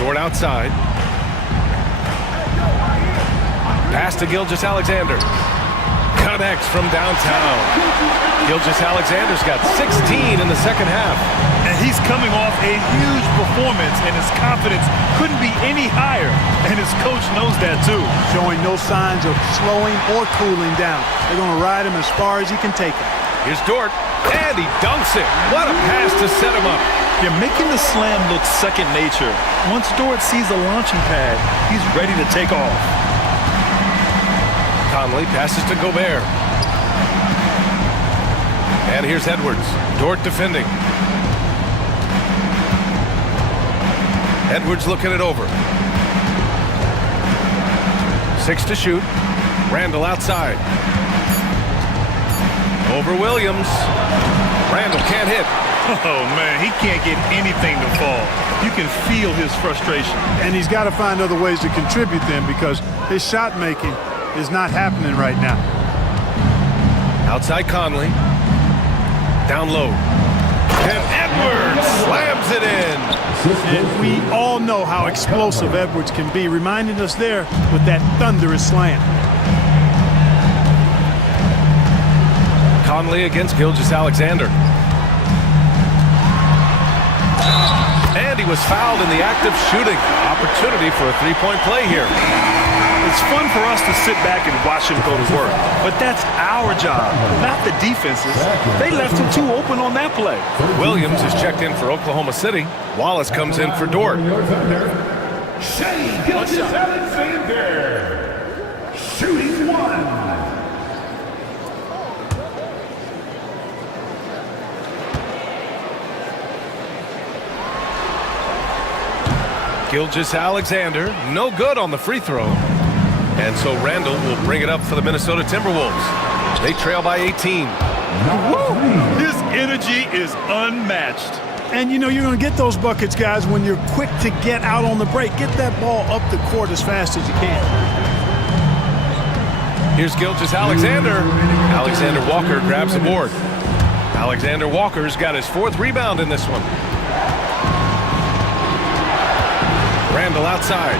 Dort outside. Pass to Gilgeous-Alexander. Connects from downtown. Gilgeous-Alexander's got 16 in the second half. And he's coming off a huge performance, and his confidence couldn't be any higher. And his coach knows that, too. Showing no signs of slowing or cooling down. They're going to ride him as far as he can take him. Here's Dort, and he dunks it. What a pass to set him up. You're making the slam look second nature. Once Dort sees the launching pad, he's ready to take off. Conley passes to Gobert. And here's Edwards. Dort defending. Edwards looking it over. 6 to shoot. Randall outside. Over Williams. Randall can't hit. Oh, man, he can't get anything to fall. You can feel his frustration. And he's got to find other ways to contribute then, because his shot making is not happening right now. Outside Conley. Down low. And Edwards slams it in. And we all know how explosive Edwards can be, reminding us there with that thunderous slam. Conley against Gilgeous-Alexander. And he was fouled in the act of shooting. Opportunity for a three-point play here. It's fun for us to sit back and watch him go to work, but that's our job, not the defense's. They left him too open on that play. Williams is checked in for Oklahoma City. Wallace comes in for Dort. Shai Gilgeous-Alexander, shooting 1. Gilgeous-Alexander, no good on the free throw. And so Randall will bring it up for the Minnesota Timberwolves. They trail by 18. His energy is unmatched. And you know you're going to get those buckets, guys, when you're quick to get out on the break. Get that ball up the court as fast as you can. Here's Gilgeous-Alexander. Alexander Walker grabs the board. Alexander Walker's got his 4th rebound in this one. Randall outside.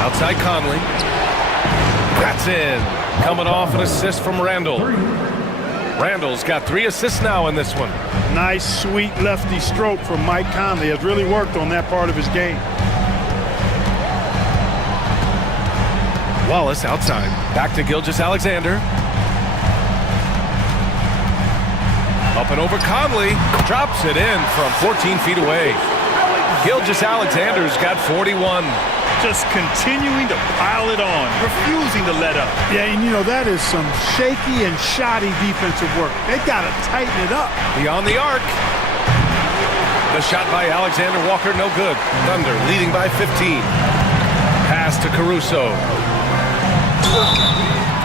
Outside Conley. That's in. Coming off an assist from Randall. Randall's got 3 assists now in this one. Nice, sweet lefty stroke from Mike Conley. Has really worked on that part of his game. Wallace outside. Back to Gilgeous-Alexander. Up and over Conley. Drops it in from 14 feet away. Gilgeous-Alexander's got 41. Just continuing to pile it on, refusing to let up. Yeah, and you know, that is some shaky and shoddy defensive work. They got to tighten it up. Beyond the arc. The shot by Alexander Walker, no good. Thunder leading by 15. Pass to Caruso.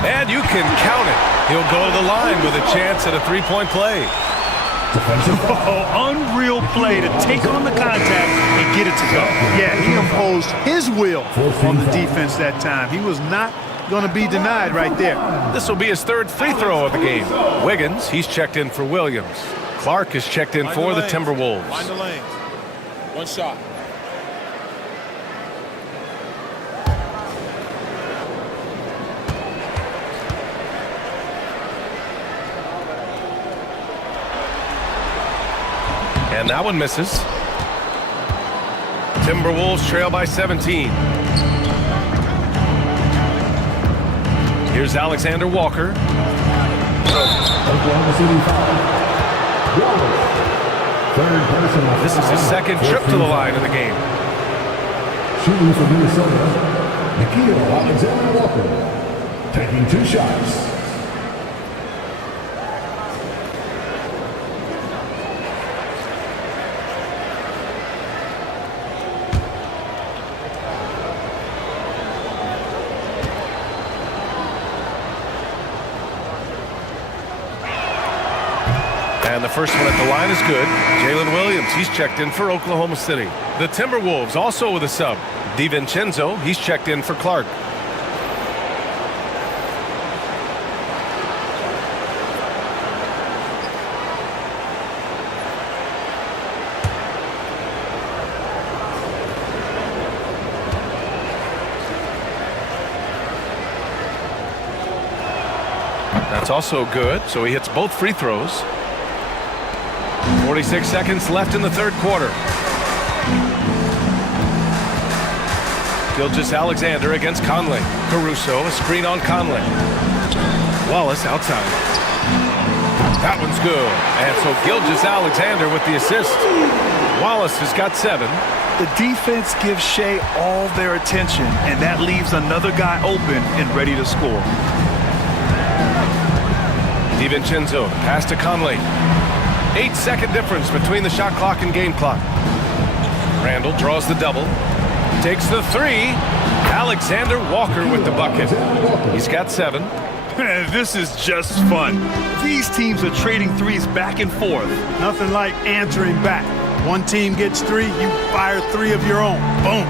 And you can count it. He'll go to the line with a chance at a 3-point play. Oh, unreal play to take on the contact and get it to go. Yeah, he imposed his will on the defense that time. He was not going to be denied right there. This will be his 3rd free throw of the game. Wiggins, he's checked in for Williams. Clark is checked in for the Timberwolves. Find the lane. 1 shot. And that one misses. Timberwolves trail by 17. Here's Alexander Walker. This is his 2nd trip to the line of the game. Shooting for Minnesota, Alexander Walker, taking 2 shots. And the first one at the line is good. Jalen Williams, he's checked in for Oklahoma City. The Timberwolves also with a sub. DiVincenzo, he's checked in for Clark. That's also good, so he hits both free throws. 46 seconds left in the 3rd quarter. Gilgeous-Alexander against Conley. Caruso, a screen on Conley. Wallace outside. That one's good. And so Gilgeous-Alexander with the assist. Wallace has got 7. The defense gives Shea all their attention, and that leaves another guy open and ready to score. DiVincenzo, pass to Conley. 8-second difference between the shot clock and game clock. Randall draws the double. Takes the 3. Alexander Walker with the bucket. He's got 7. This is just fun. These teams are trading threes back and forth. Nothing like answering back. One team gets 3, you fire 3 of your own. Boom.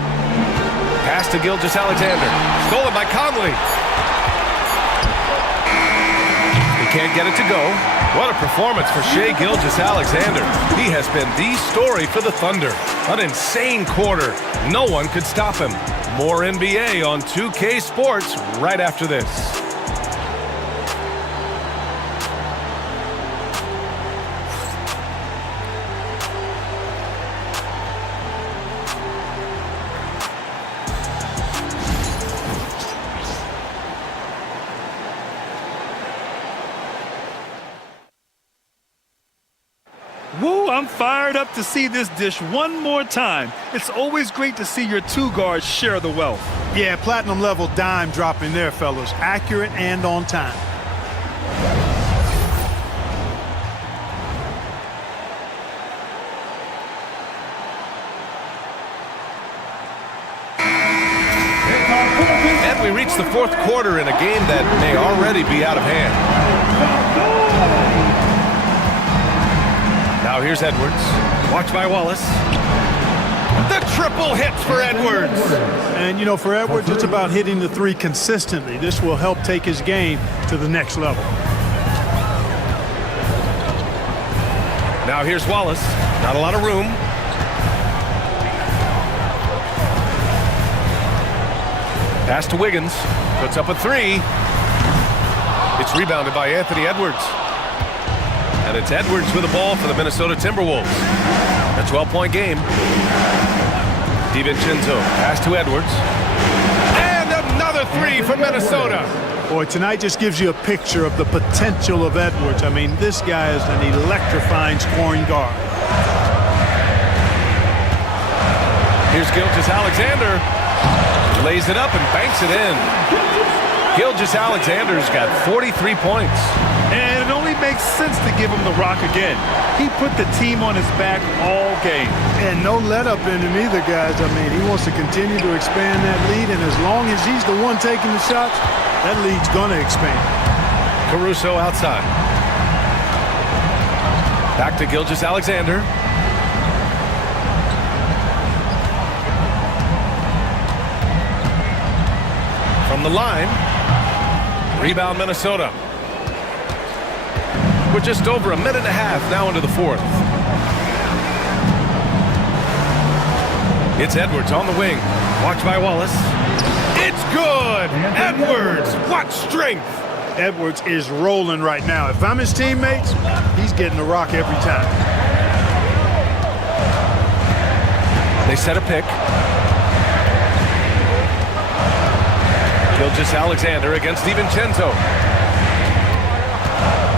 Pass to Gilgeous-Alexander. Stolen by Conley. He can't get it to go. What a performance for Shai Gilgeous-Alexander. He has been the story for the Thunder. An insane quarter. No one could stop him. More NBA on 2K Sports right after this. Woo, I'm fired up to see this dish one more time. It's always great to see your 2 guards share the wealth. Yeah, platinum level dime dropping there, fellas. Accurate and on time. reached the fourth quarter in a game that may already be out of hand. Now here's Edwards. Watch by Wallace. The triple hits for Edwards. And, you know, for Edwards, it's about hitting the three consistently. This will help take his game to the next level. Now here's Wallace. Not a lot of room. Pass to Wiggins. Puts up a three. It's rebounded by Anthony Edwards. And it's Edwards with the ball for the Minnesota Timberwolves. A 12-point game. DiVincenzo. Pass to Edwards. And another three for Minnesota. Boy, tonight just gives you a picture of the potential of Edwards. I mean, this guy is an electrifying scoring guard. Here's Gilgeous-Alexander. Lays it up and banks it in. Gilgeous-Alexander's got 43 points. And it only makes sense to give him the rock again. He put the team on his back all game. And no let up in him either, guys. I mean, he wants to continue to expand that lead, and as long as he's the one taking the shots, that lead's going to expand. Caruso outside. Back to Gilgeous-Alexander. From the line. Rebound Minnesota. We're just over a minute and a half now into the fourth. It's Edwards on the wing. Watch by Wallace. It's good! Edwards! What strength! Edwards is rolling right now. If I'm his teammates, he's getting the rock every time. They set a pick. Gilgeous-Alexander against DiVincenzo.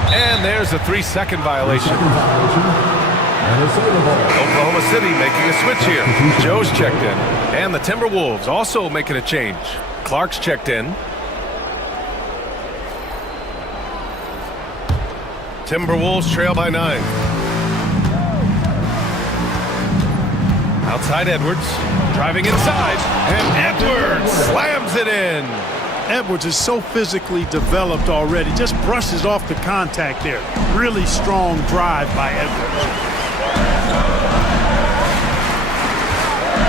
And there's a 3-second violation. Oklahoma City making a switch here. Joe's checked in. And the Timberwolves also making a change. Clark's checked in. Timberwolves trail by 9. Outside Edwards. Driving inside. And Edwards slams it in. Edwards is so physically developed already. Just brushes off the contact there. Really strong drive by Edwards.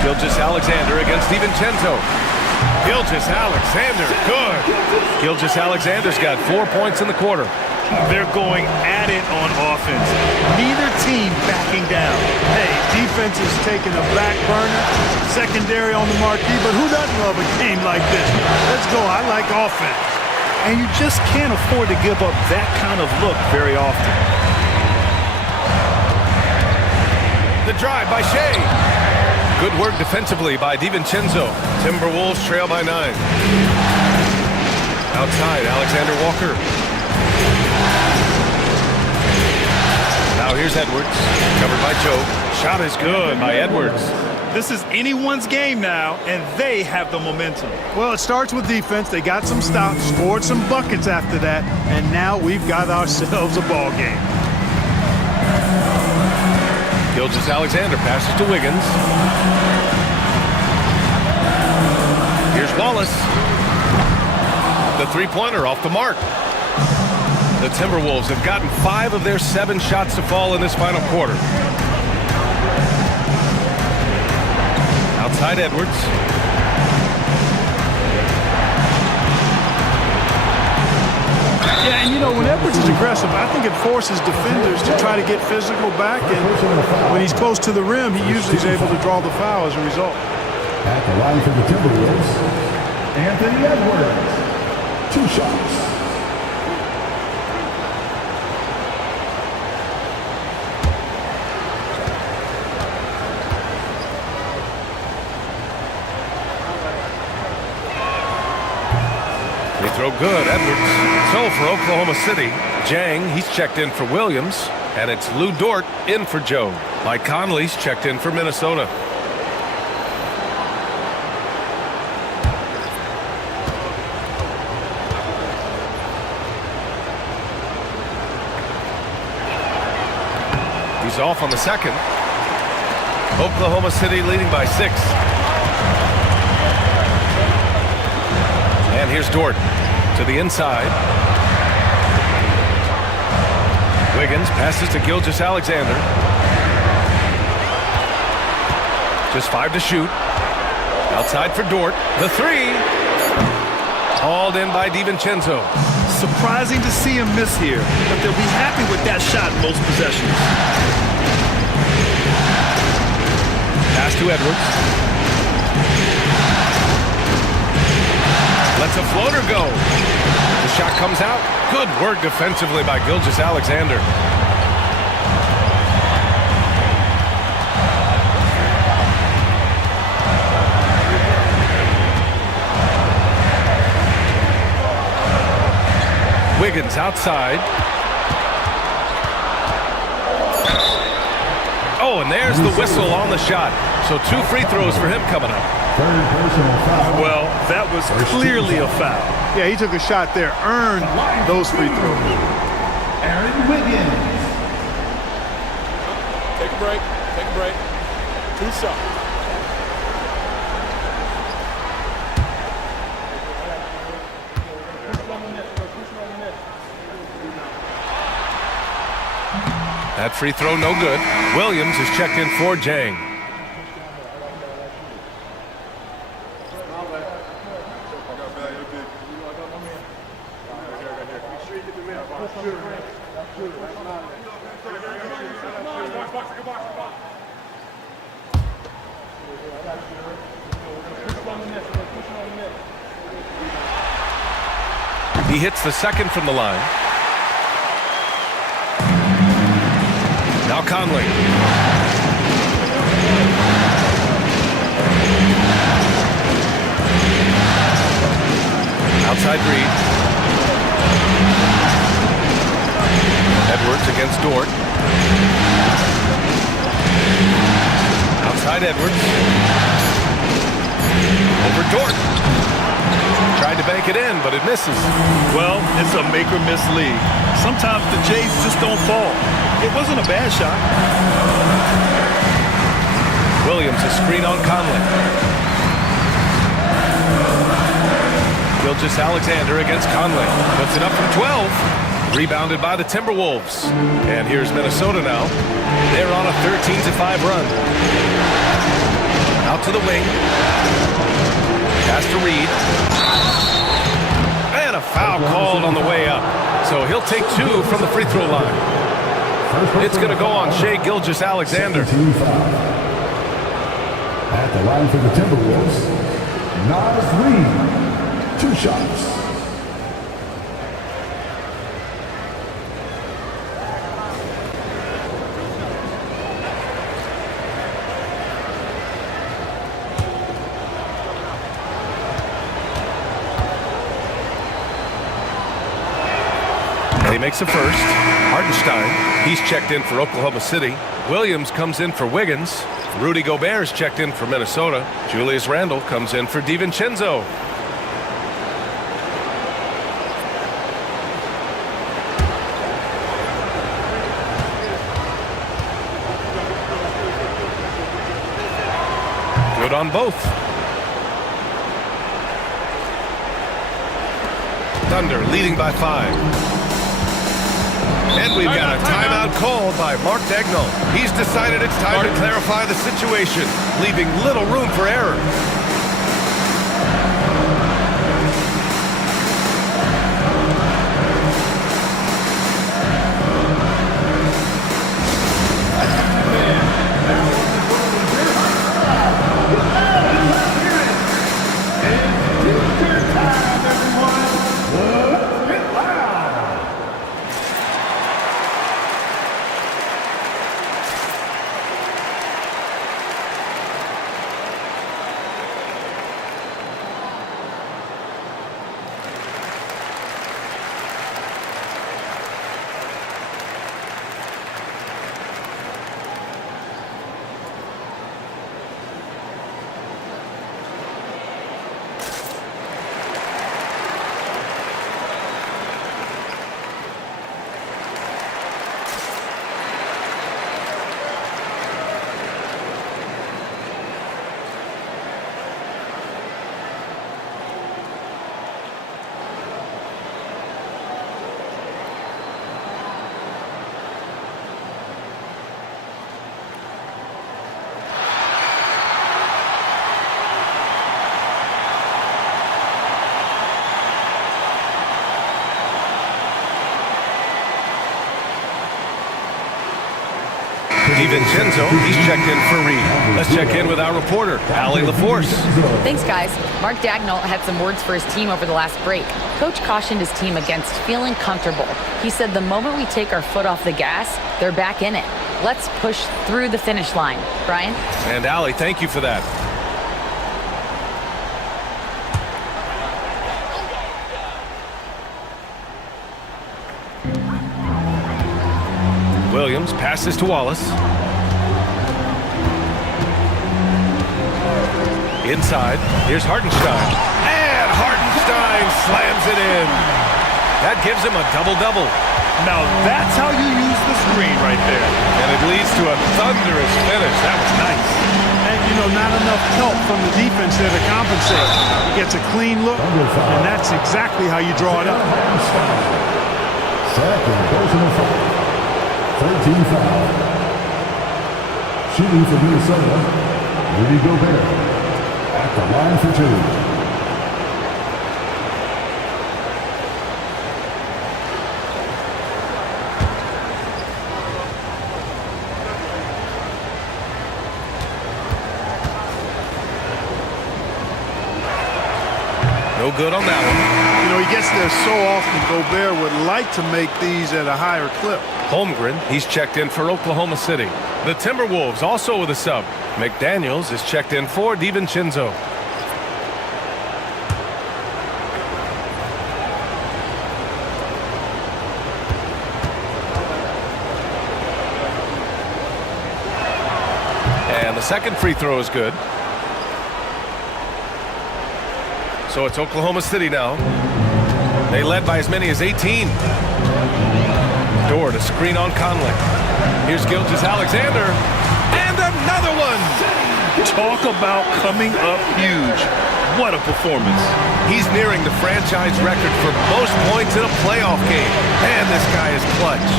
Gilgeous-Alexander against DiVincenzo. Gilgeous-Alexander, good. Gilgeous-Alexander's got 4 points in the quarter. They're going at it on offense. Neither team backing down. Hey, defense is taking a back burner. Secondary on the marquee, but who doesn't love a game like this? Let's go. I like offense. And you just can't afford to give up that kind of look very often. The drive by Shea. Good work defensively by DiVincenzo. Timberwolves trail by 9. Outside, Alexander Walker. Now here's Edwards. Covered by Joe. Shot is good by Edwards. This is anyone's game now, and they have the momentum. Well, it starts with defense. They got some stops, scored some buckets after that, and now we've got ourselves a ball game. Gilgeous-Alexander passes to Wiggins. Here's Wallace. The three-pointer off the mark. The Timberwolves have gotten 5 of their 7 shots to fall in this final quarter. Outside Edwards. Yeah, and you know, when Edwards is aggressive, I think it forces defenders to try to get physical back, and when he's close to the rim, he usually is able to draw the foul as a result. At the line for the Timberwolves, Anthony Edwards. 2 shots. Throw good, Edwards. So for Oklahoma City, Jang, he's checked in for Williams, and it's Lou Dort in for Joe. Mike Conley's checked in for Minnesota. He's off on the second. Oklahoma City leading by 6. And here's Dort to the inside. Wiggins passes to Gilgeous-Alexander. Just 5 to shoot. Outside for Dort. The 3. Hauled in by DiVincenzo. Surprising to see him miss here, but they'll be happy with that shot in most possessions. Pass to Edwards. Lets a floater go. The shot comes out. Good work defensively by Gilgeous-Alexander. Wiggins outside. Oh, and there's the whistle on the shot. So 2 free throws for him coming up. Well, that was clearly a foul. Yeah, he took a shot there, earned those free throws. Aaron Wiggins. Take a break. Take a break. 2 shots. That free throw no good. Williams is checked in for Jang. He hits the second from the line. Now Conley. Outside Reed. Edwards against Dort. Outside Edwards. Over Dort. Tried to bank it in, but it misses. Well, it's a make-or-miss league. Sometimes the Jays just don't fall. It wasn't a bad shot. Williams a screen on Conley. Gilgeous-Alexander against Conley. Puts it up from 12. Rebounded by the Timberwolves. And here's Minnesota now. They're on a 13-5 run. Out to the wing. Pass to Reed. And a foul called on the way up. So he'll take 2 from the free throw line. It's going to go on Shai Gilgeous-Alexander. At the line for the Timberwolves, Naz Reid, 2 shots. He makes a first. Hartenstein, he's checked in for Oklahoma City. Williams comes in for Wiggins. Rudy Gobert's checked in for Minnesota. Julius Randle comes in for DiVincenzo. Good on both. Thunder leading by 5. And we've got a timeout called by Mark Dagnall. He's decided it's time to clarify the situation, leaving little room for error. DiVincenzo, he's checked in for Reed. Let's check in with our reporter, Allie LaForce. Thanks, guys. Mark Dagnall had some words for his team over the last break. Coach cautioned his team against feeling comfortable. He said the moment we take our foot off the gas, they're back in it. Let's push through the finish line. Brian? And Allie, thank you for that. Williams passes to Wallace. Inside, here's Hartenstein. And Hartenstein slams it in. That gives him a double-double. Now that's how you use the screen right there. And it leads to a thunderous finish. That was nice. And, not enough help from the defense there to compensate. He gets a clean look, and that's exactly how you draw it up. Second personal foul. 13 foul. Shooting for Minnesota, Rudy Gobert at the line for two. No good on that one. He gets there so often. Gobert would like to make these at a higher clip. Holmgren, he's checked in for Oklahoma City. The Timberwolves also with a sub. McDaniels is checked in for DiVincenzo. And the second free throw is good. So it's Oklahoma City now. They led by as many as 18. Door to screen on Conley. Here's Gilgeous-Alexander. And another one! Talk about coming up huge. What a performance. He's nearing the franchise record for most points in a playoff game. And this guy is clutch.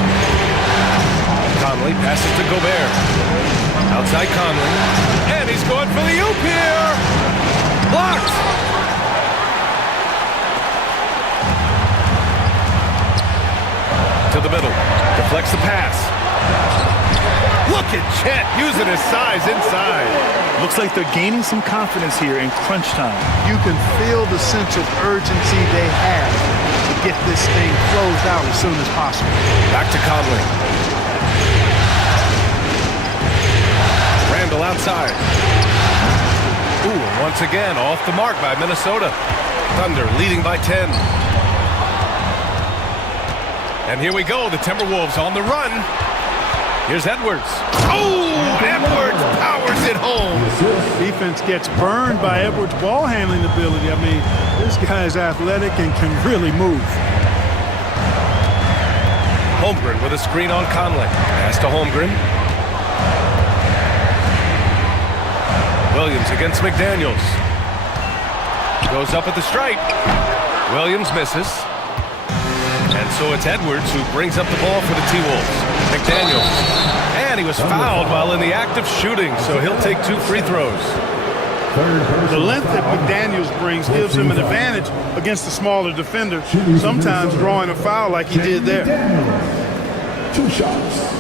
Conley passes to Gobert. Outside Conley. And he's going for the oop here. Blocked! To the middle, deflects the pass. Look at Chet using his size inside. Looks like they're gaining some confidence here in crunch time. You can feel the sense of urgency they have to get this thing closed out as soon as possible. Back to Conley. Randall outside. Ooh, and once again, off the mark by Minnesota. Thunder leading by 10. And here we go, the Timberwolves on the run. Here's Edwards. Oh, Edwards powers it home. Defense gets burned by Edwards' ball handling ability. I mean, this guy's athletic and can really move. Holmgren with a screen on Conley. Pass to Holmgren. Williams against McDaniels. Goes up at the stripe. Williams misses. And so it's Edwards who brings up the ball for the T-Wolves. McDaniels. And he was fouled while in the act of shooting, so he'll take 2 free throws. The length that McDaniels brings gives him an advantage against the smaller defender, sometimes drawing a foul like he did there. 2 shots.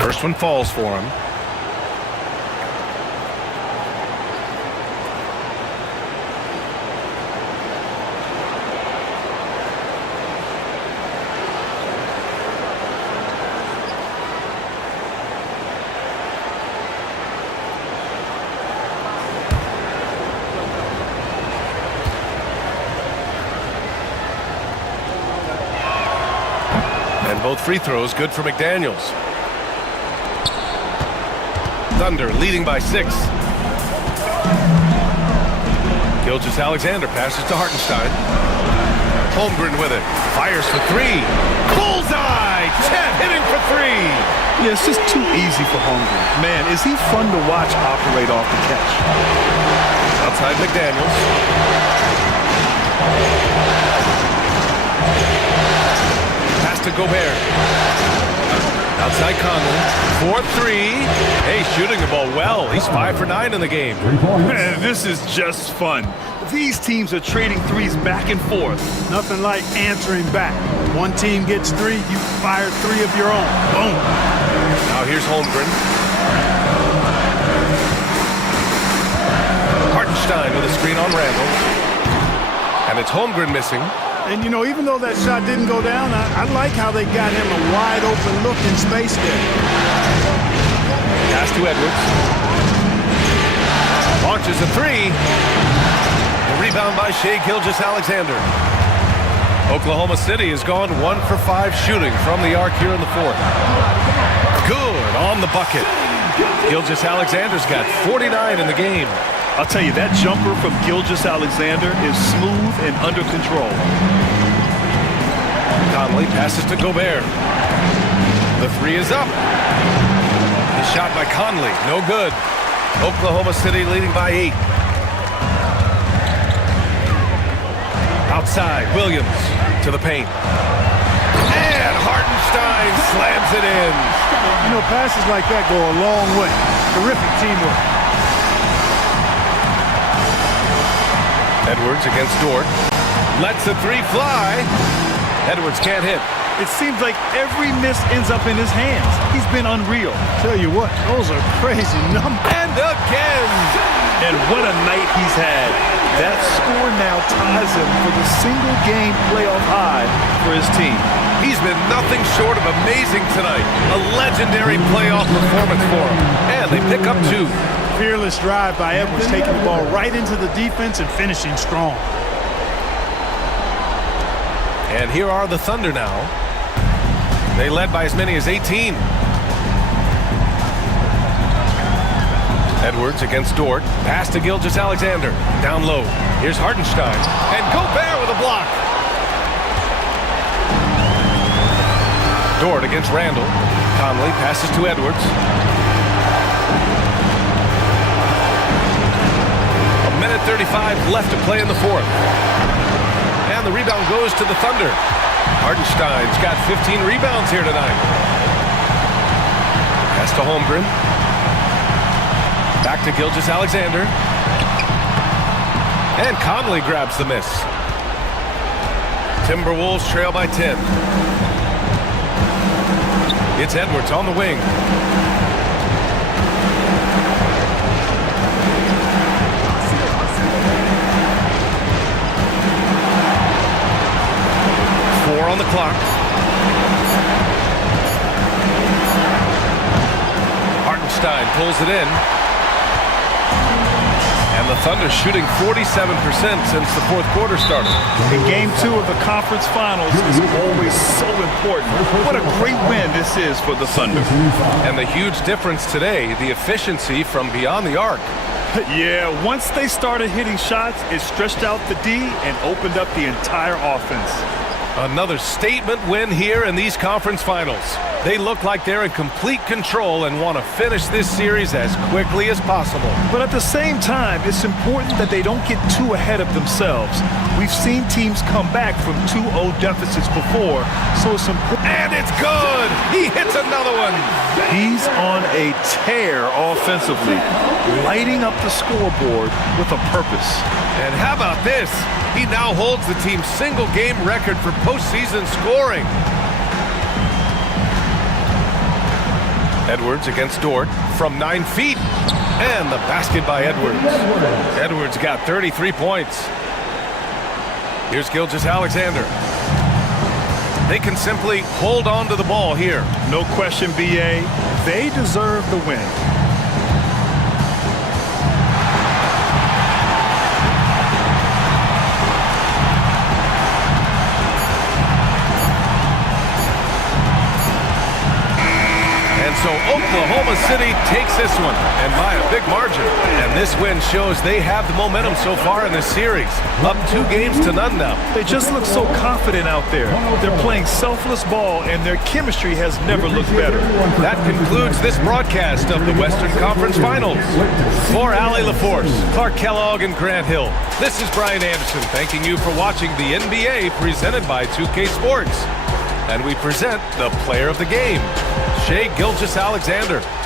First one falls for him. And both free throws good for McDaniels. Thunder leading by 6. Gilgeous-Alexander passes to Hartenstein. Holmgren with it. Fires for 3. Bullseye! Chet hitting for 3. Yeah, it's just too easy for Holmgren. Man, is he fun to watch operate off the catch. Outside McDaniels. Pass to Gobert. Outside Conley. 4-3. Hey, shooting the ball well. He's 5 for 9 in the game. Man, this is just fun. These teams are trading threes back and forth. Nothing like answering back. One team gets 3, you fire 3 of your own. Boom. Now here's Holmgren. Hartenstein with a screen on Randall. And it's Holmgren missing. And, you know, even though that shot didn't go down, I like how they got him a wide-open look in space there. Pass to Edwards. Launches a 3. The rebound by Shai Gilgeous-Alexander. Oklahoma City has gone 1 for 5 shooting from the arc here in the fourth. Good on the bucket. Gilgeous-Alexander's got 49 in the game. I'll tell you, that jumper from Gilgeous-Alexander is smooth and under control. Conley passes to Gobert. The 3 is up. The shot by Conley, no good. Oklahoma City leading by 8. Outside, Williams to the paint. And Hartenstein slams it in. You know, passes like that go a long way. Terrific teamwork. Edwards against Dort. Lets the 3 fly. Edwards can't hit. It seems like every miss ends up in his hands. He's been unreal. Tell you what, those are crazy numbers. And again! And what a night he's had. That score now ties him for the single-game playoff high for his team. He's been nothing short of amazing tonight. A legendary playoff performance for him. And they pick up 2. Fearless drive by Edwards, taking the ball right into the defense and finishing strong. And here are the Thunder now. They led by as many as 18. Edwards against Dort. Pass to Gilgeous-Alexander. Down low. Here's Hartenstein. And Gobert with a block. Dort against Randall. Conley passes to Edwards. A minute 35 left to play in the fourth. And the rebound goes to the Thunder. Hartenstein's got 15 rebounds here tonight. Pass to Holmgren. Back to Gilgeous-Alexander. And Conley grabs the miss. Timberwolves trail by 10. It's Edwards on the wing. On the clock. Hartenstein pulls it in. And the Thunder shooting 47% since the fourth quarter started. In Game 2 of the conference finals is always so important. What a great win this is for the Thunder. And the huge difference today, the efficiency from beyond the arc. Yeah, once they started hitting shots, it stretched out the D and opened up the entire offense. Another statement win here in these conference finals. They look like they're in complete control and want to finish this series as quickly as possible. But at the same time, it's important that they don't get too ahead of themselves. We've seen teams come back from 2-0 deficits before, so it's important. And it's good! He hits another one! He's on a tear offensively, lighting up the scoreboard with a purpose. And how about this? He now holds the team's single-game record for postseason scoring. Edwards against Dort from 9 feet. And the basket by Edwards. Edwards got 33 points. Here's Gilgeous-Alexander. They can simply hold on to the ball here. No question, B.A. They deserve the win. So Oklahoma City takes this one, and by a big margin. And this win shows they have the momentum so far in this series. Up 2 games to none now. They just look so confident out there. They're playing selfless ball, and their chemistry has never looked better. That concludes this broadcast of the Western Conference Finals. For Allie LaForce, Clark Kellogg, and Grant Hill, this is Brian Anderson thanking you for watching the NBA presented by 2K Sports. And we present the player of the game, Shai Gilgeous-Alexander.